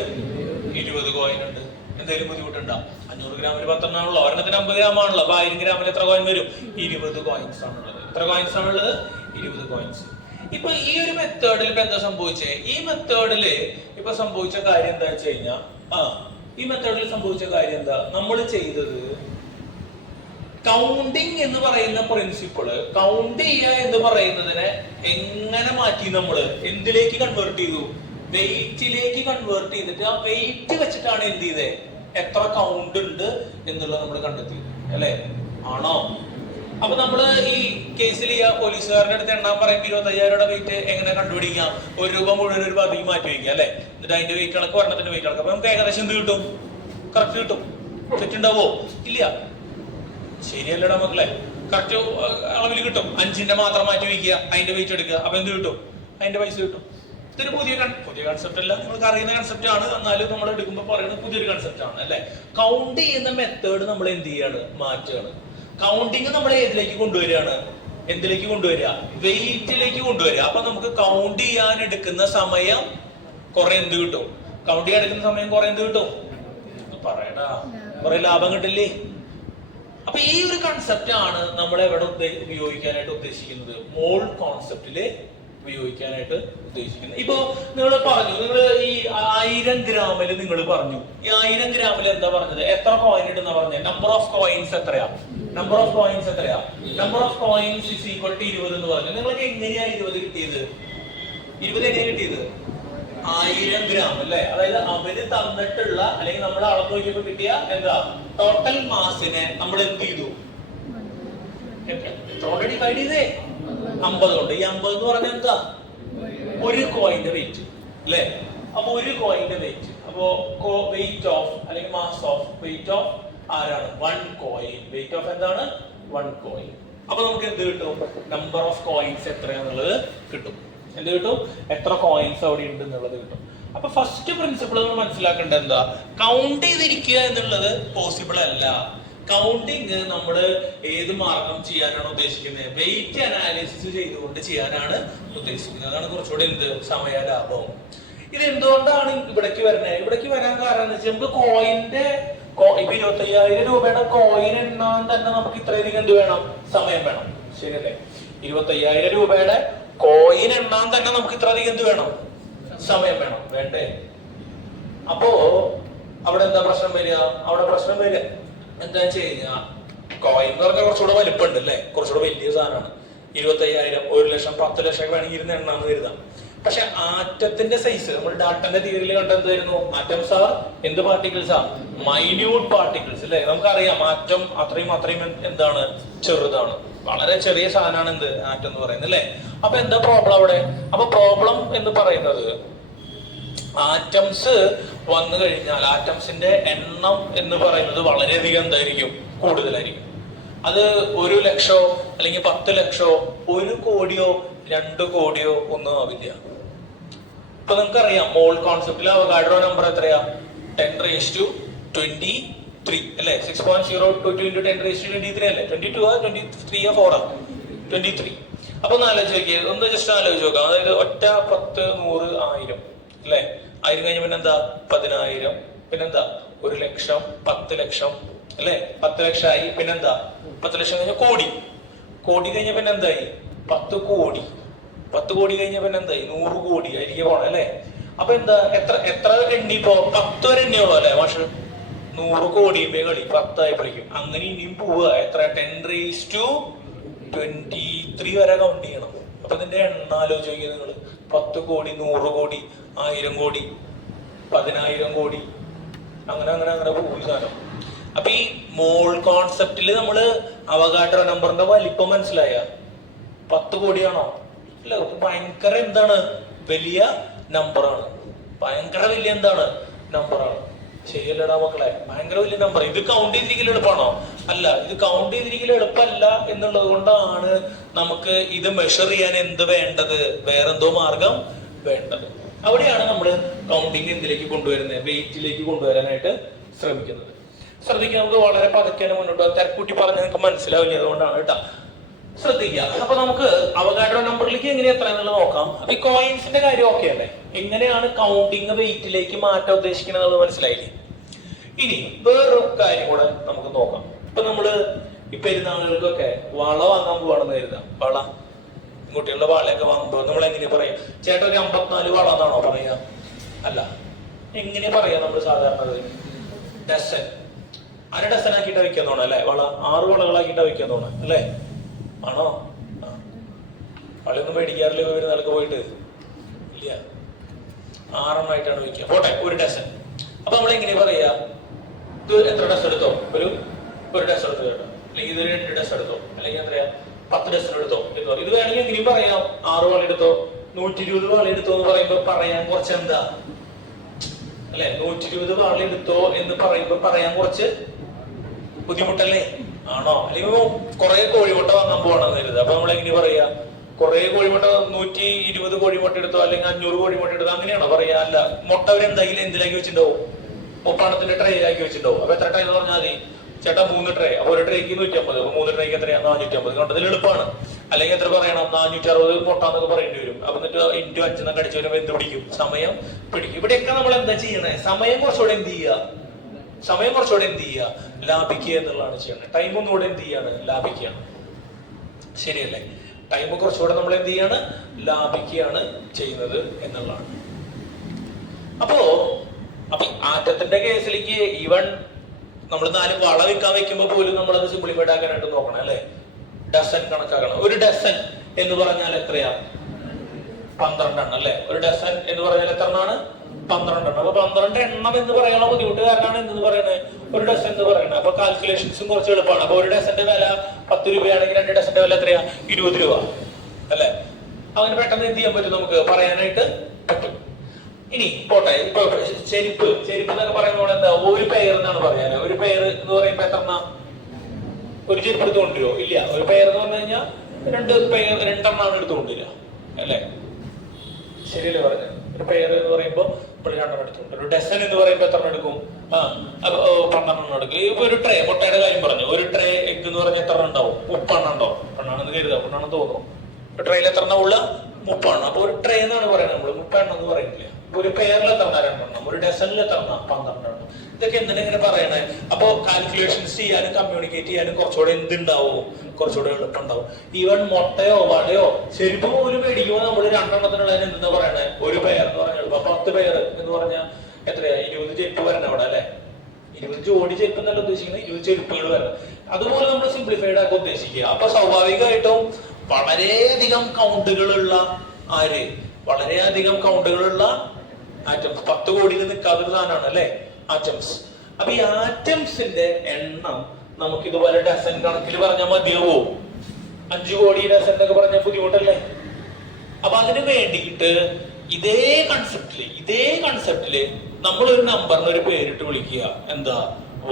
20 കോയിൻ ഉണ്ട്. എന്തെങ്കിലും ബുദ്ധിമുട്ടുണ്ടോ? 500 ഗ്രാമിൽ 10 എണ്ണാണല്ലോ. ഒരെണ്ണത്തിന് 50 ഗ്രാം ആണല്ലോ. അപ്പൊ 1000 ഗ്രാമിൽ എത്ര കോയിൻ വരും? 20 കോയിൻസ് ആണുള്ളത്. എത്ര കോയിൻസ് ആണുള്ളത്? 20 കോയിൻസ്. ഇപ്പൊ ഈ ഒരു മെത്തേഡിൽ ഇപ്പൊ എന്താ സംഭവിച്ചേ? ഈ മെത്തേഡില് ഇപ്പൊ സംഭവിച്ച കാര്യം എന്താ വെച്ച് കഴിഞ്ഞാൽ ഈ മെത്തേഡിൽ സംഭവിച്ച കാര്യം എന്താ? നമ്മൾ ചെയ്തത് കൗണ്ടിങ് എന്ന് പറയുന്ന പ്രിൻസിപ്പിള്, കൗണ്ട് ചെയ്യുക എന്ന് പറയുന്നതിനെ എങ്ങനെ മാറ്റി? നമ്മള് എന്തിലേക്ക് കൺവേർട്ട് ചെയ്തു? വെയിറ്റിലേക്ക് കൺവേർട്ട് ചെയ്തിട്ട് ആ വെയിറ്റ് വെച്ചിട്ടാണ് എന്ത് ചെയ്തേ? എത്ര കൗണ്ട് ഉണ്ട് എന്നുള്ളത് നമ്മൾ കണ്ടെത്തിയത് അല്ലെ? ആണോ? അപ്പൊ നമ്മള് ഈ കേസിൽ പോലീസുകാരുടെ അടുത്ത് എണ്ണാൻ പറയുമ്പോൾ 25,000 വെയിറ്റ് എങ്ങനെ കണ്ടുപിടിക്കാം? 1 രൂപ മുഴുവൻ ഒരു ഭാഗത്തേക്ക് മാറ്റി വയ്ക്കുക അല്ലെ? എന്നിട്ട് അതിന്റെ വെയിറ്റ് കണക്ക്, ഒരെണ്ണത്തിന്റെ വെയിറ്റ് കണക്ക്. അപ്പൊ നമുക്ക് ഏകദേശം എന്ത് കിട്ടും? കറക്റ്റ് കിട്ടും. തെറ്റുണ്ടാവോ? ഇല്ല. ശരിയല്ലടാ മക്കളെ? കറക്റ്റ് അളവിൽ കിട്ടും. 5ന്റെ മാത്രം മാറ്റി വയ്ക്കുക, അതിന്റെ വെയിറ്റ് എടുക്കുക. അപ്പൊ എന്ത് കിട്ടും? അതിന്റെ പൈസ കിട്ടും. ഇതൊരു പുതിയ കൺസെപ്റ്റ് അല്ല, നിങ്ങൾക്ക് അറിയുന്ന കൺസെപ്റ്റ് ആണ്. എന്നാലും നമ്മൾ എടുക്കുമ്പോൾ പറയുന്നത് പുതിയൊരു കൺസെപ്റ്റ് ആണ് അല്ലെ? കൗണ്ട് ചെയ്യുന്ന മെത്തേഡ് നമ്മൾ എന്ത് ചെയ്യാണ്? മാറ്റുകയാണ്. കൗണ്ടിങ് നമ്മൾ ഏതിലേക്ക് കൊണ്ടുവരികയാണ്? എന്തിലേക്ക് കൊണ്ടുവരിക? വെയിറ്റിലേക്ക് കൊണ്ടുവരിക. അപ്പൊ നമുക്ക് കൗണ്ട് ചെയ്യാൻ എടുക്കുന്ന സമയം കുറെ എന്ത് കിട്ടും? കൗണ്ട് ചെയ്യാൻ എടുക്കുന്ന സമയം കുറെ എന്ത് കിട്ടും? പറയടാ. കുറെ ലാഭം കിട്ടില്ലേ? അപ്പൊ ഈ ഒരു കൺസെപ്റ്റ് ആണ് നമ്മൾ എവിടെ ഉപയോഗിക്കാനായിട്ട് ഉദ്ദേശിക്കുന്നത്? മോൾ കോൺസെപ്റ്റില് ഉപയോഗിക്കാനായിട്ട് ഉദ്ദേശിക്കുന്നത്. ഇപ്പൊ നിങ്ങൾ പറഞ്ഞു, നിങ്ങൾ ഈ 1000 ഗ്രാമിൽ നിങ്ങൾ പറഞ്ഞു. ഈ 1000 ഗ്രാമിൽ എന്താ പറഞ്ഞത്? എത്ര കോയിൻ ഉണ്ടെന്നാ പറഞ്ഞത്? നമ്പർ ഓഫ് കോയിൻസ് എത്രയാ? നമ്പർ ഓഫ് കോയിൻസ് എത്രയാ? Number of coins is equal to 20 എന്ന് പറഞ്ഞു. നിങ്ങൾക്ക് എങ്ങനെയാ 20 കിട്ടിയത്? 20 എങ്ങനെയാ കിട്ടിയത്? 1000 ഗ്രാം അല്ലെ? അതായത് അവര് തന്നിട്ടുള്ള, അല്ലെങ്കിൽ നമ്മൾ അളവ് നോക്കിയപ്പോ കിട്ടിയ എന്താ? ടോട്ടൽ മാസിനെ നമ്മൾ എന്ത് ചെയ്തു? ഓൾറെഡി ഡിവൈഡ് ചെയ്തേ 50 കൊണ്ട്. ഈ 50 എന്ന് പറഞ്ഞാൽ എന്താ? 1 കോയിന്റെ വെയിറ്റ് അല്ലെ? അപ്പൊ 1 കോയിന്റെ വെയിറ്റ്. അപ്പോ വെയിറ്റ് ഓഫ് അല്ലെങ്കിൽ മാസ് ഓഫ് വെയിറ്റ് ഓഫ് ആരാണ്? 1 കോയിൻ. വെയിറ്റ് ഓഫ് എന്താണ്? 1 കോയിൻ. അപ്പൊ നമുക്ക് എന്ത് കിട്ടും? നമ്പർ ഓഫ് കോയിൻസ് എത്രയാന്നുള്ളത് കിട്ടും. എന്ത് കിട്ടും? എത്ര കോയിൻസ് അവിടെ ഉണ്ട് എന്നുള്ളത് കിട്ടും. അപ്പൊ ഫസ്റ്റ് പ്രിൻസിപ്പിൾ നമ്മൾ മനസ്സിലാക്കേണ്ടത് എന്താ? കൗണ്ട് ചെയ്തിരിക്കുക എന്നുള്ളത് പോസിബിൾ അല്ല. കൗണ്ടിങ് നമ്മൾ ഏത് മാർഗം ചെയ്യാനാണ് ഉദ്ദേശിക്കുന്നത്? വെയിറ്റ് അനാലിസിസ് ചെയ്തുകൊണ്ട് ചെയ്യാനാണ് ഉദ്ദേശിക്കുന്നത്. അതാണ് കുറച്ചുകൂടെ എന്ത് സമയ ലാഭം. ഇത് എന്തുകൊണ്ടാണ് ഇവിടേക്ക് വരുന്നത്? ഇവിടേക്ക് വരാൻ കാരണം എന്ന് വെച്ചാൽ നമുക്ക് കോയിന്റെ ഇപ്പൊ 25,000 രൂപയുടെ കോയിൻ എണ്ണാൻ തന്നെ നമുക്ക് ഇത്രയധികം എന്ത് വേണം? സമയം വേണം. ശരിയല്ലേ? 25,000 രൂപയുടെ കോയിൻ എണ്ണാൻ തന്നെ നമുക്ക് ഇത്രയധികം എന്ത് വേണം? സമയം വേണം. വേണ്ടേ? അപ്പോ അവിടെ എന്താ പ്രശ്നം വരിക? അവിടെ പ്രശ്നം വരിക എന്താ വെച്ച് കഴിഞ്ഞാൽ, കോയിൻ എന്ന് പറഞ്ഞാൽ കുറച്ചുകൂടെ വലിപ്പമുണ്ട് അല്ലേ? കുറച്ചുകൂടെ വലിയ സാധനമാണ്. 25,000, 1,00,000, 10,00,000 വേണമെങ്കിൽ ഇരുന്ന് എണ്ണാന്ന് കരുതാം. പക്ഷെ ആറ്റത്തിന്റെ സൈസ് നമ്മൾ ഡാൽട്ടന്റെ തിയറിയിൽ കണ്ടെന്തായിരുന്നു? ആറ്റംസ് ആർ എന്ത് പാർട്ടിക്കിൾസ് ആ? മൈന്യൂട്ട് പാർട്ടിക്കിൾസ് അല്ലെ? നമുക്കറിയാം ആറ്റം അത്രയും എന്താണ്? ചെറുതാണ്. വളരെ ചെറിയ സാധനമാണ് എന്ത്? ആറ്റം എന്ന് പറയുന്നത് അല്ലെ? അപ്പൊ എന്താ പ്രോബ്ലം അവിടെ? അപ്പൊ പ്രോബ്ലം എന്ന് പറയുന്നത് ആറ്റംസ് വന്നു കഴിഞ്ഞാൽ ആറ്റംസിന്റെ എണ്ണം എന്ന് പറയുന്നത് വളരെയധികം എന്തായിരിക്കും? കൂടുതലായിരിക്കും. അത് 1,00,000 അല്ലെങ്കിൽ 10,00,000, 1 കോടിയോ 2 കോടിയോ ഒന്നും ആവില്ല. ഇപ്പൊ നിങ്ങൾക്കറിയാം മോൾ കോൺസെപ്റ്റിലെ അവഗാഡ്രോ നമ്പർ എത്രയാ? 10⁻23 അല്ലെ? 6.022 × 10⁻23 അല്ലേ? 22 23 4 23. അപ്പൊ ഒന്ന് ആലോചിച്ച് നോക്കിയേ, ഒന്ന് ജസ്റ്റ് ആലോചിച്ച് നോക്കാം. അതായത് ഒറ്റ 10, 100, 1000 അല്ലെ? 1000 കഴിഞ്ഞ പിന്നെന്താ? 10,000, പിന്നെന്താ? 1,00,000, 10,00,000 അല്ലെ? 10,00,000 ആയി. പിന്നെന്താ? 10,00,000 കഴിഞ്ഞ കോടി. കോടി കഴിഞ്ഞ പിന്നെ എന്തായി? 10 കോടി. 10 കോടി കഴിഞ്ഞ പിന്നെ എന്തായി? 100 കോടി ആയിരിക്കും പോണേ അല്ലെ? അപ്പൊ എന്താ? എത്ര എണ്ണിപ്പോ? 10 വരെ എണ്ണിയോളൂ അല്ലെ മാഷ്? 100 കോടിയുമ്പേ കളി 10 ആയപ്പോഴേക്കും. അങ്ങനെ ഇനിയും പോവുക. എത്ര? 10⁻23 വരെ കൗണ്ട് ചെയ്യണം. അപ്പൊ ഇതിന്റെ എണ്ണ ആലോചിക്കുക നിങ്ങള്. 10 കോടി, 100 കോടി, 1000 കോടി, 10,000 കോടി, അങ്ങനെ പോയി സാധനം. അപ്പൊ ഈ മോൾ കോൺസെപ്റ്റില് നമ്മള് അവഗാഡ്രോ നമ്പറിന്റെ വലിപ്പം മനസ്സിലായ? 10 കോടിയാണോ? അല്ല, ഭയങ്കര എന്താണ്? വലിയ നമ്പറാണ്. ഭയങ്കര വലിയ എന്താണ്? നമ്പറാണ്. ശരിയല്ലടാ മക്കളെ? ഭയങ്കര വലിയ നമ്പർ. ഇത് കൗണ്ട് ചെയ്തിരിക്കൽ എളുപ്പമാണോ? അല്ല. ഇത് കൗണ്ട് ചെയ്തിരിക്കൽ എളുപ്പമല്ല എന്നുള്ളത് കൊണ്ടാണ് നമുക്ക് ഇത് മെഷർ ചെയ്യാൻ എന്ത് വേണ്ടത്? വേറെന്തോ മാർഗം വേണ്ടത്. അവിടെയാണ് നമ്മൾ കൗണ്ടിങ് എന്തിലേക്ക് കൊണ്ടുവരുന്നത്? വെയിറ്റിലേക്ക് കൊണ്ടുവരാനായിട്ട് ശ്രമിക്കുന്നത്. ശ്രദ്ധിക്കുക, നമുക്ക് വളരെ പതുക്കെ മുന്നോട്ട് തിരക്കൂട്ടി പറഞ്ഞാൽ നിങ്ങൾക്ക് മനസ്സിലാവില്ല. അതുകൊണ്ടാണ് കേട്ടോ. ശ്രദ്ധിക്കുക. അപ്പൊ നമുക്ക് അവഗാഡ്രോ നമ്പറിലേക്ക് എങ്ങനെ എത്ര എന്നുള്ളത് നോക്കാം. അപ്പൊ ഈ കോയിൻസിന്റെ കാര്യം ഓക്കെ അല്ലേ? എങ്ങനെയാണ് കൗണ്ടിങ് വെയിറ്റിലേക്ക് മാറ്റാൻ ഉദ്ദേശിക്കുന്നത് മനസ്സിലായില്ലേ? ഇനി വേറൊരു കാര്യം കൂടെ നമുക്ക് നോക്കാം. ഇപ്പൊ നമ്മള് ഈ പെരുന്നാളുകൾക്കൊക്കെ വള വാങ്ങാൻ പോവാണെന്ന് കരുതാം. വള, കുട്ടികളുടെ വളയൊക്കെ വാങ്ങുമ്പോൾ നമ്മൾ എങ്ങനെ പറയാ? ചേട്ടാ ഒരു 54 വള എന്നാണോ പറയാ? അല്ല. എങ്ങനെ പറയാ നമ്മൾ സാധാരണ? ഡസൻ. അര ഡസൻ ആക്കിയിട്ട് വയ്ക്കാൻ തോണം അല്ലെ? വള 6 വളകളാക്കിയിട്ട് വയ്ക്കാൻ തോണം അല്ലേ? ആണോ? വളയൊന്നും മേടിക്കാറില്ല പെരുന്നാൾക്ക് പോയിട്ട്? ഇല്ല. 6 എണ്ണമായിട്ടാണ് വയ്ക്കുക. പോട്ടെ, 1 ഡസൻ. അപ്പൊ നമ്മൾ എങ്ങനെ പറയാ? ഇത് എത്ര ഡസൻ എടുത്തോ? ഒരു ഡസൻ എടുത്തോ കേട്ടോ. അല്ലെങ്കിൽ ഇത് 2 ഡസൻ എടുത്തോ, അല്ലെങ്കിൽ എത്രയാ 10 ഡസൻ എടുത്തോ എന്ന് പറയും. ഇത് വേണമെങ്കിൽ എങ്ങനെയും പറയാം. 6 വള എടുത്തോ, 120 വള എടുത്തോ എന്ന് പറയുമ്പോ പറയാൻ കുറച്ച് എന്താ അല്ലെ? 120 വള എടുത്തോ എന്ന് പറയുമ്പോ പറയാൻ കുറച്ച് ബുദ്ധിമുട്ടല്ലേ? ആണോ? അല്ലെങ്കിൽ കുറെ കോഴിമുട്ട വാങ്ങാൻ പോകണമെന്ന് കരുതുക. അപ്പൊ നമ്മൾ എങ്ങനെ പറയാ? കുറെ കോഴിമുട്ട, 120 കോഴിമുട്ട എടുത്തോ, അല്ലെങ്കിൽ 500 കോഴിമുട്ട എടുത്തോ, അങ്ങനെയാണോ പറയാ? അല്ല. മുട്ട അവരെന്തെങ്കിലും എന്തിലാക്കി വെച്ചിട്ടുണ്ടാവും? പണത്തിന്റെ ട്രേയിലാക്കി വെച്ചിട്ടുണ്ടാവും. അപ്പൊ എത്ര ട്രേ എന്ന് പറഞ്ഞാൽ മതി? ചേട്ടാ 3 ട്രേ. അപ്പൊ ഒരു ട്രേക്ക് 150. അപ്പൊ 3 ട്രേക്ക് എത്രയാ? 450. കണ്ടതിൽ എളുപ്പമാണ്. അല്ലെങ്കിൽ എത്ര പറയണം? 460 മുട്ട എന്നൊക്കെ പറയേണ്ടി വരും. അപ്പൊ എന്നിട്ട് × 5 എന്നൊക്കെ അടിച്ചു വരുമ്പോ എന്ത് പിടിക്കും? സമയം പിടിക്കും. ഇവിടെയൊക്കെ നമ്മൾ എന്താ ചെയ്യണേ? സമയം കുറച്ചുകൂടെ എന്ത് ചെയ്യുക? ലാഭിക്കുക എന്നുള്ളതാണ് ചെയ്യണത്. ടൈം ഒന്നുകൂടെ എന്ത് ചെയ്യാണ്? ലാഭിക്കുകയാണ്. ശരിയല്ലേ? ടൈം കുറച്ചുകൂടെ നമ്മൾ എന്ത് ചെയ്യാണ്? ലാഭിക്കുകയാണ് ചെയ്യുന്നത് എന്നുള്ളതാണ്. അപ്പൊ ആറ്റത്തിന്റെ കേസിലേക്ക് ഈവൻ നമ്മൾ 4 വള വിൽക്കാൻ വെക്കുമ്പോ പോലും നമ്മളത് സിംപ്ലിഫൈഡ് ആക്കാനായിട്ട് നോക്കണം അല്ലെ? ഡസൻ കണക്കാക്കണം. 1 ഡസൻ എന്ന് പറഞ്ഞാൽ എത്രയാ? 12 എണ്ണം അല്ലെ? 1 ഡസൻ എന്ന് പറഞ്ഞാൽ എത്ര എണ്ണമാണ്? 12 എണ്ണം. അപ്പൊ 12 എണ്ണം എന്ന് പറയാനുള്ള ബുദ്ധിമുട്ട് കാരണമാണ് എന്തെന്ന് പറയുന്നത്? 1 ഡസൻ എന്ന് പറയുന്നത്. അപ്പൊ കാൽക്കുലേഷൻസും കുറച്ച് എളുപ്പമാണ്. അപ്പൊ 1 ഡസന്റെ വില 10 രൂപയാണെങ്കിൽ 2 ഡസന്റെ വില എത്രയാ? 20 രൂപ അല്ലെ? അങ്ങനെ പെട്ടെന്ന് എന്ത് ചെയ്യാൻ പറ്റും? നമുക്ക് പറയാനായിട്ട് പറ്റും. ഇനി പോട്ടെ. ഇപ്പൊ ചെരുപ്പ് എന്നൊക്കെ പറയുമ്പോൾ എന്താ? 1 പെയർ എന്നാണ് പറയാ. 1 പെയർ എന്ന് പറയുമ്പോ എത്ര? ഒരു ചെരുപ്പ് എടുത്തുകൊണ്ടിരോ? ഇല്ല. 1 പെയർ എന്ന് പറഞ്ഞു കഴിഞ്ഞാൽ 2 എണ്ണമാണ് എടുത്തുകൊണ്ടിരിക അല്ലെ? ശരിയല്ലേ പറഞ്ഞത്? 1 പെയർ എന്ന് പറയുമ്പോ 2 എണ്ണം എടുത്തുകൊണ്ട്. 1 ഡസൻ എന്ന് പറയുമ്പോ എത്ര എടുക്കും? 12 എണ്ണം എടുക്കും. ഇപ്പൊ 1 ട്രേ, മുട്ടയുടെ കാര്യം പറഞ്ഞു. 1 ട്രേ എഗ് എന്ന് പറഞ്ഞാൽ എത്ര ഉണ്ടാവും? 30 എണ്ണം ഉണ്ടാവും. എണ്ണാണെന്ന് കരുതാം. എണ്ണാണെന്ന് തോന്നുന്നു. 1 ട്രേയിൽ എത്ര എണ്ണം ഉള്ള? 30 എണ്ണം. അപ്പൊ 1 ട്രേ എന്നാണ് പറയുന്നത്. നമ്മള് 30 എണ്ണം എന്ന് പറയുന്നില്ല. ഒരു പെയറിൽ എത്ര 2 ഒരു ഡസനിൽ എത്ര 12 ഇതൊക്കെ എന്തിനാ ഇങ്ങനെ പറയണേ? അപ്പൊ കാൽക്കുലേഷൻസ് ചെയ്യാനും കമ്മ്യൂണിക്കേറ്റ് ചെയ്യാനും കുറച്ചുകൂടെ എന്തുണ്ടാവും, കുറച്ചുകൂടെ എളുപ്പമുണ്ടാവും. ഈവൻ മുട്ടയോ വടയോ ചെരുപ്പ് പോലും മേടിക്കുമ്പോൾ നമ്മൾ 2 എണ്ണത്തിനുള്ളതിന് എന്താ പറയണേ? ഒരു പെയർ എന്ന് പറഞ്ഞാൽ എളുപ്പം. 10 പെയർ എന്ന് പറഞ്ഞാൽ എത്രയാ? 20 ചെരുപ്പ് വരണം അവിടെ അല്ലെ? 20 ജോഡി ചെരുപ്പ് എന്നല്ല ഉദ്ദേശിക്കുന്നത്, 20 ചെരുപ്പുകൾ വരണം. അതുപോലെ നമ്മൾ സിംപ്ലിഫൈഡ് ആക്കി ഉദ്ദേശിക്കുക. അപ്പൊ സ്വാഭാവികമായിട്ടും വളരെയധികം കൗണ്ടുകളുള്ള വളരെയധികം കൗണ്ടുകളുള്ള ആറ്റംസ്, 10 കോടിയിൽ നിൽക്കാത്തൊരു സാധനമാണ് അല്ലെ ആറ്റംസ്. അപ്പൊ ഈ ആറ്റംസിന്റെ എണ്ണം നമുക്ക് ഇതുപോലെ ഡസൻ കണക്കിൽ പറഞ്ഞാൽ മതിയാവോ? 5 കോടി ഡസൻ എന്നൊക്കെ പറഞ്ഞാൽ ബുദ്ധിമുട്ടല്ലേ? അപ്പൊ അതിന് വേണ്ടിയിട്ട് ഇതേ കൺസെപ്റ്റില് നമ്മളൊരു നമ്പറിന് ഒരു പേരിട്ട് വിളിക്കുക. എന്താ?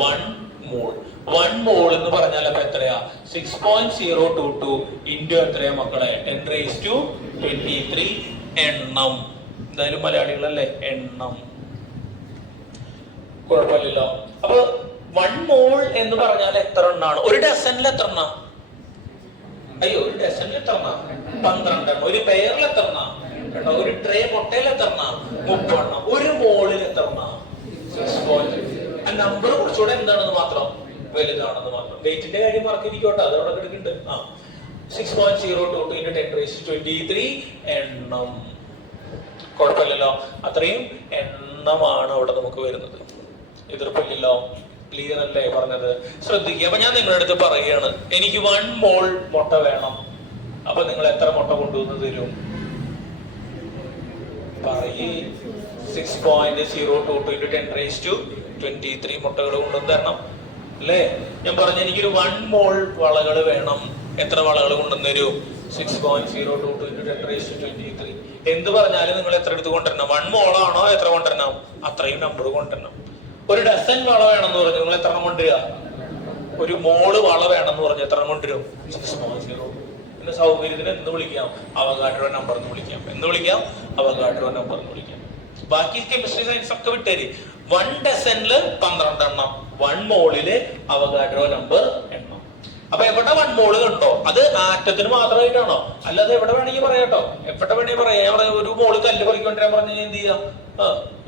1 മോൾ. 1 മോൾ എന്ന് പറഞ്ഞാൽ അപ്പൊ എത്രയാ? 6.022 ഇൻറ്റു എത്രയാ മക്കളെ? 10⁻23 എണ്ണം. എന്തായാലും മലയാളികളല്ലേ, എണ്ണം. കുഴപ്പമില്ലല്ലോ. അപ്പൊ 1 മോൾ എന്ന് പറഞ്ഞാൽ എത്ര എണ്ണാണ്? ഒരു ഡസനിൽ എത്ര എണ്ണ? അയ്യോ, ഒരു ഡസനിൽ എത്ര എണ്ണ? 12 എണ്ണം. ഒരു പെയറിൽ എത്ര എണ്ണ? ഒരു ട്രേ മുട്ടയിൽ എത്ര എണ്ണ? 30 എണ്ണം. ഒരു മോളിൽ എത്ര എണ്ണ? 6. ആ നമ്പർ കുറച്ചുകൂടെ എന്താണെന്ന് മാത്രം, വലുതാണെന്ന് മാത്രം. വെയിറ്റിന്റെ കാര്യം മറക്കിരിക്കോട്ടെ, അതവിടെ കിടക്കുന്നുണ്ട്. 6.022 × 10⁻23 എണ്ണം. കുഴപ്പമില്ലല്ലോ, അത്രയും എണ്ണമാണ് അവിടെ നമുക്ക് വരുന്നത്. എതിർപ്പില്ലല്ലോ, ക്ലിയർ അല്ലേ പറഞ്ഞത്? ശ്രദ്ധിക്കുക. അപ്പൊ ഞാൻ നിങ്ങളുടെ അടുത്ത് പറയുകയാണ്, എനിക്ക് 1 മോൾ മുട്ട വേണം. അപ്പൊ നിങ്ങൾ എത്ര മുട്ട കൊണ്ടുവന്ന് തരും? പറയേ. 6.022 × 10⁻23 മുട്ടകൾ കൊണ്ടുവന്ന് തരണം അല്ലേ? ഞാൻ പറഞ്ഞു എനിക്കൊരു 1 മോൾ വളകൾ വേണം. എത്ര വളകൾ കൊണ്ടുവന്ന് തരും? 6.022 × 10⁻23. എന്ത് പറഞ്ഞാലും നിങ്ങൾ എത്ര എടുത്ത് കൊണ്ടുവരണം? 1 മോളാണോ എത്ര കൊണ്ടുവരണം? അത്രയും നമ്പർ കൊണ്ടുവരണം. ഒരു ഡസൻ വള വേണമെന്ന് പറഞ്ഞു, നിങ്ങൾ എത്ര കൊണ്ടുവരിക? ഒരു മോള് വള വേണമെന്ന് പറഞ്ഞു, എത്ര കൊണ്ടുവരും? 6.0. പിന്നെ സൗകര്യത്തിന് എന്ത് വിളിക്കാം? അവഗാഡ്രോ നമ്പർ എന്ന് വിളിക്കാം. എന്ത് വിളിക്കാം? അവഗാഡ്രോ നമ്പർ എന്ന് വിളിക്കാം. ബാക്കി കെമിസ്ട്രി സയൻസ് ഒക്കെ വിട്ടേരി. 1 ഡസനില് 12 എണ്ണം, 1 മോളില് അവഗാഡ്രോ നമ്പർ എണ്ണം. അപ്പൊ എവിടെ 1 മോള് കണ്ടോ? അത് ആറ്റത്തിന് മാത്രമായിട്ടാണോ? അല്ലാതെ എവിടെ വേണമെങ്കിൽ പറയാട്ടോ, എവിടെ വേണമെങ്കിൽ പറയാം. അവിടെ ഒരു മോള് കല്ല് പറിക്കൊണ്ടിരാൻ പറഞ്ഞു എന്ത് ചെയ്യാം?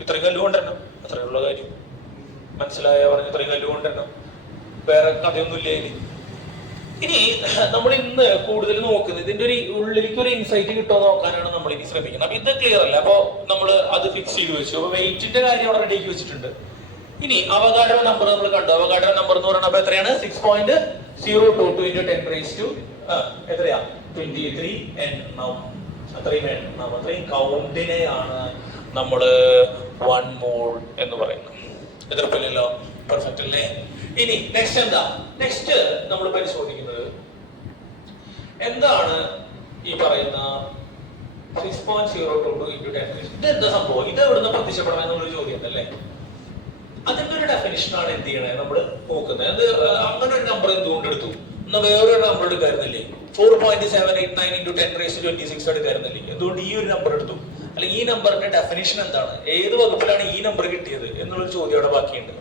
ഇത്രയും കല്ല് കൊണ്ടുവരണം, അത്രയുള്ള കാര്യം. മനസ്സിലായ? പറഞ്ഞു ഇത്രയും കല്ല് കൊണ്ടുവരണം, വേറെ കഥയൊന്നും ഇല്ലേ? ഇനി നമ്മൾ ഇന്ന് കൂടുതൽ നോക്കുന്നത് ഇതിന്റെ ഒരു ഉള്ളിലേക്ക് ഒരു ഇൻസൈറ്റ് കിട്ടുമോ നോക്കാനാണ് നമ്മൾ ഇനി ശ്രമിക്കുന്നത്. അപ്പൊ ഇത് ക്ലിയർ അല്ല, അപ്പൊ നമ്മൾ അത് ഫിക്സ് ചെയ്ത് വെച്ചു. അപ്പൊ വെയിറ്റിന്റെ കാര്യം അവിടെ റെഡിയാക്കി വെച്ചിട്ടുണ്ട്. ഇനി അവഗാഡ്രോ നമ്പർ നമ്മൾ കണ്ടു. അവഗാഡ്രോ നമ്പർ എന്ന് പറയുന്നത് എത്രയാണ്? 6.022 × 10⁻23 എത്രയാ? 23 എണ്ണം. അത്രയും എണ്ണം, അത്രയും കൗണ്ടിനെയാണ് നമ്മള് 1 മോൾ എന്ന് പറയുന്നത്. എതിർപ്പില്ലല്ലോ, പെർഫെക്റ്റ് അല്ലേ? ഇനി നെക്സ്റ്റ് എന്താ? നെക്സ്റ്റ് നമ്മൾ പരിശോധിക്കുന്നത് എന്താണ് ഈ പറയുന്ന 6.022 × 10⁻23. ഇത് എന്താ സംഭവം? ഇത് എവിടുന്ന് പ്രത്യക്ഷപ്പെടണം എന്നുള്ളൊരു ചോദ്യം ഉണ്ടല്ലേ? അതിന്റെ ഒരു ഡെഫിനിഷനാണ് എന്ത് ചെയ്യണേ നമ്മൾ നോക്കുന്നത്. അത് അങ്ങനെ ഒരു നമ്പർ എന്തുകൊണ്ട് എടുത്തു? എന്നാ വേറൊരു നമ്പർ എടുക്കായിരുന്നില്ലേ? 4.789 × 10⁻26 എടുക്കായിരുന്നില്ലേ? എന്തുകൊണ്ട് ഈ ഒരു നമ്പർ എടുത്തു? അല്ലെങ്കിൽ ഈ നമ്പറിന്റെ ഡെഫിനിഷൻ എന്താണ്? ഏത് വകുപ്പിലാണ് ഈ നമ്പർ കിട്ടിയത് എന്നുള്ളൊരു ചോദ്യം അവിടെ ബാക്കിയുണ്ട്.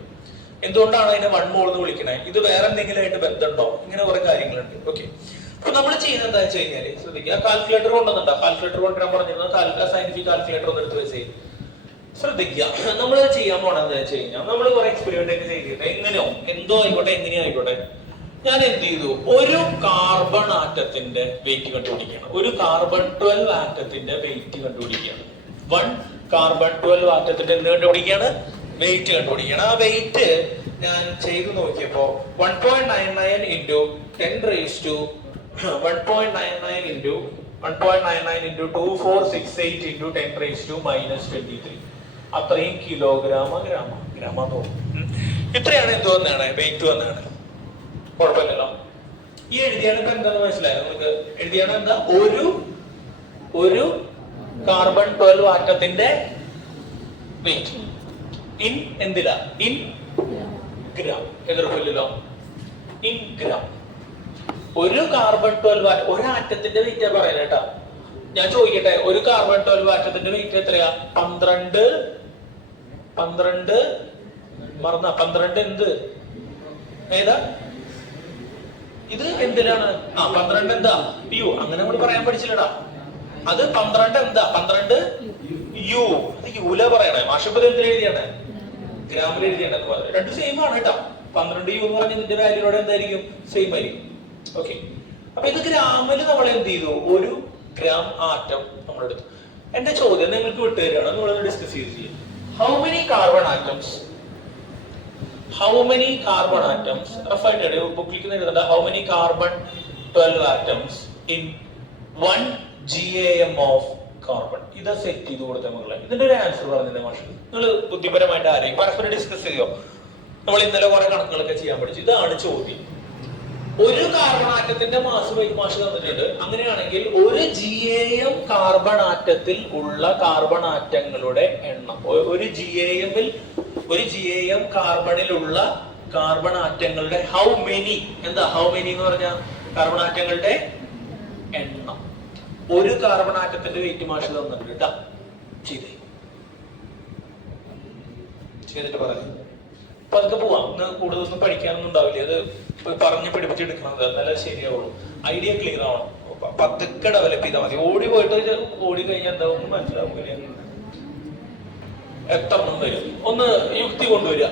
എന്തുകൊണ്ടാണ് അതിനെ 1 മോൾ എന്ന് വിളിക്കണേ? ഇത് വേറെ എന്തെങ്കിലും ആയിട്ട് ബന്ധമുണ്ടോ? ഇങ്ങനെ കുറെ കാര്യങ്ങളുണ്ട്. ഓക്കെ, അപ്പൊ നമ്മൾ ചെയ്യുന്നത് എന്താ വെച്ച് കഴിഞ്ഞാല് ശ്രദ്ധിക്കുക. കാൽക്കുലേറ്റർ കൊണ്ടുവന്നുണ്ടോ? കാൽക്കുലേറ്റർ കൊണ്ടുവരാൻ പറഞ്ഞിരുന്നത് സയന്റിഫിക് കാൽക്കുലേറ്റർ ഒന്ന് എടുത്ത് വെച്ച് ശ്രദ്ധിക്കുക. നമ്മൾ ചെയ്യാൻ പോണെന്ന് വെച്ച് കഴിഞ്ഞാൽ നമ്മൾ കുറെ എക്സ്പെരിമെന്റ് ഒക്കെ ചെയ്തിട്ട് എങ്ങനെയോ എന്തോ ആയിക്കോട്ടെ, എങ്ങനെയോ ആയിക്കോട്ടെ, ഞാൻ എന്ത് ചെയ്തു? ഒരു കാർബൺ ആറ്റത്തിന്റെ വെയിറ്റ് കണ്ടുപിടിക്കണം. ഒരു കാർബൺ 12 ആറ്റത്തിന്റെ വെയിറ്റ് കണ്ടുപിടിക്കുകയാണ്. 1 കാർബൺ 12 ആറ്റത്തിന്റെ എന്ത് കണ്ടുപിടിക്കുകയാണ്? വെയിറ്റ് കണ്ടുപിടിക്കണം. ആ വെയിറ്റ് ഞാൻ ചെയ്തു നോക്കിയപ്പോ 1.99 × 2468 × 10⁻23 അത്രയും ഗ്രാമ തോന്നും. ഇത്രയാണ് എന്ത് വന്നാണ്? വെയിറ്റ് വന്നാണ്. കുഴപ്പമില്ലല്ലോ. ഈ എഴുതിയാണ് ഇപ്പൊ എന്താന്ന് മനസ്സിലായോ നിങ്ങൾക്ക്? എഴുതിയാണ് എന്താ? ഒരു കാർബൺ 12 ആറ്റത്തിന്റെ വെയിറ്റ് ഇൻ എന്തിലാ? In gram. എതിർപ്പില്ലല്ലോ, ഇൻ ഗ്രാം. ഒരു കാർബൺ 12 ആറ്റം, ഒരു ആറ്റത്തിന്റെ വെയിറ്റ് പറയാൻ കേട്ടാ. ഞാൻ ചോദിക്കട്ടെ, ഒരു കാർബൺ 12 ആറ്റത്തിന്റെ വെയിറ്റ് എത്രയാ? 12 മറന്ന 12 എന്ത് ഏതാ? ഇത് എന്തിനാണ്? 12 എന്താ? യു. അങ്ങനെ നമ്മൾ പറയാൻ പഠിച്ചില്ലടാ. അത് 12 എന്താ? 12 യു, അത് യൂല പറയണേ. മാഷപ്പത് എന്തിനാ എഴുതിയാണ്? ഗ്രാമിൽ എഴുതിയാണ്. രണ്ടും സെയിം ആണ് കേട്ടോ. 12 യു എന്ന് പറഞ്ഞാൽ ഇതിന്റെ വാല്യൂടെ എന്തായിരിക്കും? സെയിം ആയിരിക്കും. ഓക്കെ, അപ്പൊ ഇത് ഗ്രാമിൽ നമ്മൾ എന്ത് ചെയ്തു? ഒരു ഗ്രാം ആറ്റം നമ്മൾ എടുത്തു. എന്റെ ചോദ്യം നിങ്ങൾക്ക് വിട്ടുതരാണ്, നിങ്ങളൊന്ന് ഡിസ്കസ് ചെയ്ത്. ഹൗ മെനി കാർബൺ ആറ്റംസ് റഫായിട്ട് ബുക്കിലേക്ക് എഴുതണ്ട. How many carbon 12 atoms in 1 GAM of carbon? ഇത് സെറ്റ് ചെയ്ത് കൊടുത്ത മക്കളെ. ഇതിന്റെ ഒരു ആൻസർ പറഞ്ഞില്ലേ മാഷ്? നിങ്ങൾ ബുദ്ധിപരമായിട്ട് ആരെയും പരസ്പരം ഡിസ്കസ് ചെയ്യോ? നമ്മൾ ഇന്നലെ കുറെ കണക്കുകളൊക്കെ ചെയ്യാൻ പഠിച്ചു. ഇതാണ് ചോദ്യം. ഒരു കാർബൺ ആറ്റത്തിന്റെ മാസ് മാഷ് തന്നിട്ടുണ്ട്. അങ്ങനെയാണെങ്കിൽ ഒരു GAM കാർബൺ ആറ്റത്തിൽ ഉള്ള കാർബൺ ആറ്റങ്ങളുടെ എണ്ണം, ഒരു GAM കാർബണിലുള്ള കാർബൺ ആറ്റങ്ങളുടെ ഹൗ മെനി എന്ന് പറഞ്ഞാൽ കാർബൺ ആറ്റങ്ങളുടെ എണ്ണം. ഒരു കാർബൺ ആറ്റത്തിന്റെ വെയിറ്റ് മാഷ് തന്നിട്ടുണ്ട് കേട്ടാ. ചെയ്തിട്ട് പറയാം. അപ്പൊ അതൊക്കെ പോവാം. ഇന്ന് കൂടുതലൊന്നും പഠിക്കാനൊന്നും ഉണ്ടാവില്ല. അത് പറഞ്ഞ് പിടിപ്പിച്ചെടുക്കുന്നത് എന്നാലേ ശരിയാവുള്ളൂ. ഐഡിയ ക്ലിയർ ആവണം. പതുക്കെ ഡെവലപ്പ് ചെയ്താൽ മതി. ഓടി കഴിഞ്ഞാൽ എന്താവും മനസ്സിലാവില്ല. എത്ര എണ്ണം വരും? ഒന്ന് യുക്തി കൊണ്ടുവരിക.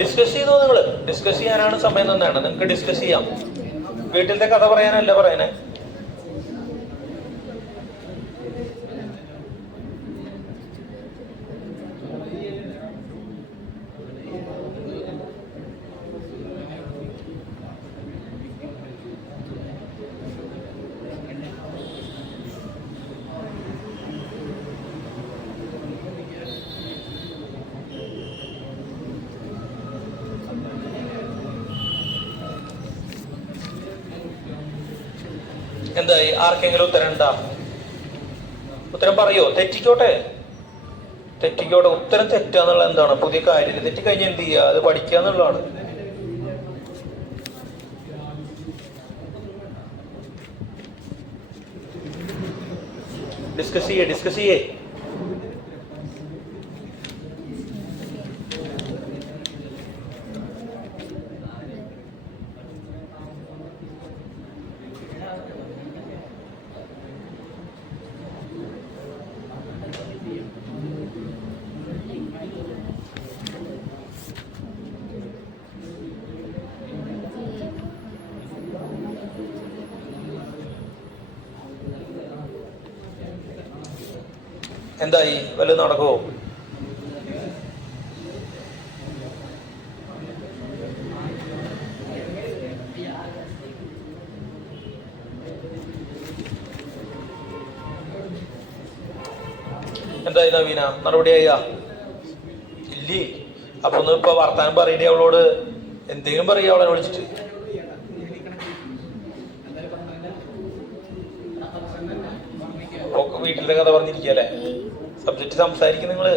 ഡിസ്കസ് ചെയ്തോ? നിങ്ങള് ഡിസ്കസ് ചെയ്യാനാണ് സമയം തന്നെയാണ്. നിങ്ങൾക്ക് ഡിസ്കസ് ചെയ്യാം. വീട്ടിലത്തെ കഥ പറയാനല്ല പറയണേ. എന്തായി? ആർക്കെങ്കിലും ഉത്തരം ഉണ്ടാ? ഉത്തരം പറയോ? തെറ്റിക്കോട്ടെ. ഉത്തരം തെറ്റാന്നുള്ള എന്താണ്? പുതിയ കാര്യം. തെറ്റിക്കഴിഞ്ഞാൽ എന്ത് ചെയ്യുക? അത് പഠിക്കുക എന്നുള്ളതാണ്. ഡിസ്കസ് ചെയ്യേ. എന്തായി? വല്ലതും നടക്കുമോ? എന്തായി നവീന? നടപടിയായ ഇല്ലേ? അപ്പൊ ഒന്ന് ഇപ്പൊ വർത്താനം പറയണ്ടേ അവളോട്? എന്തെങ്കിലും പറയാ അവളെ വിളിച്ചിട്ട്. വീട്ടിലെ കഥ പറഞ്ഞിരിക്കല്ലേ? സബ്ജക്റ്റ് സംസാരിക്കും നിങ്ങള്.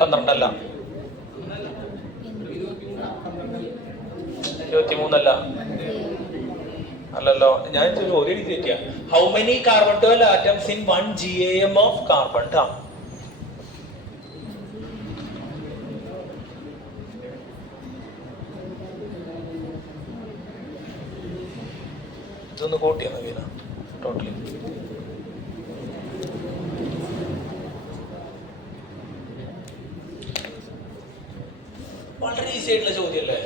പന്ത്രണ്ടല്ല, 23 അല്ലല്ലോ. ഞാൻ ചോദ്യം തെറ്റിയ. How many carbon 12 atoms in 1 GAM of carbon? ഇതൊന്ന് കൂട്ടിയാ നവീന. ടോട്ടലി വളരെ ഈസി ആയിട്ടുള്ള ചോദ്യല്ലേ?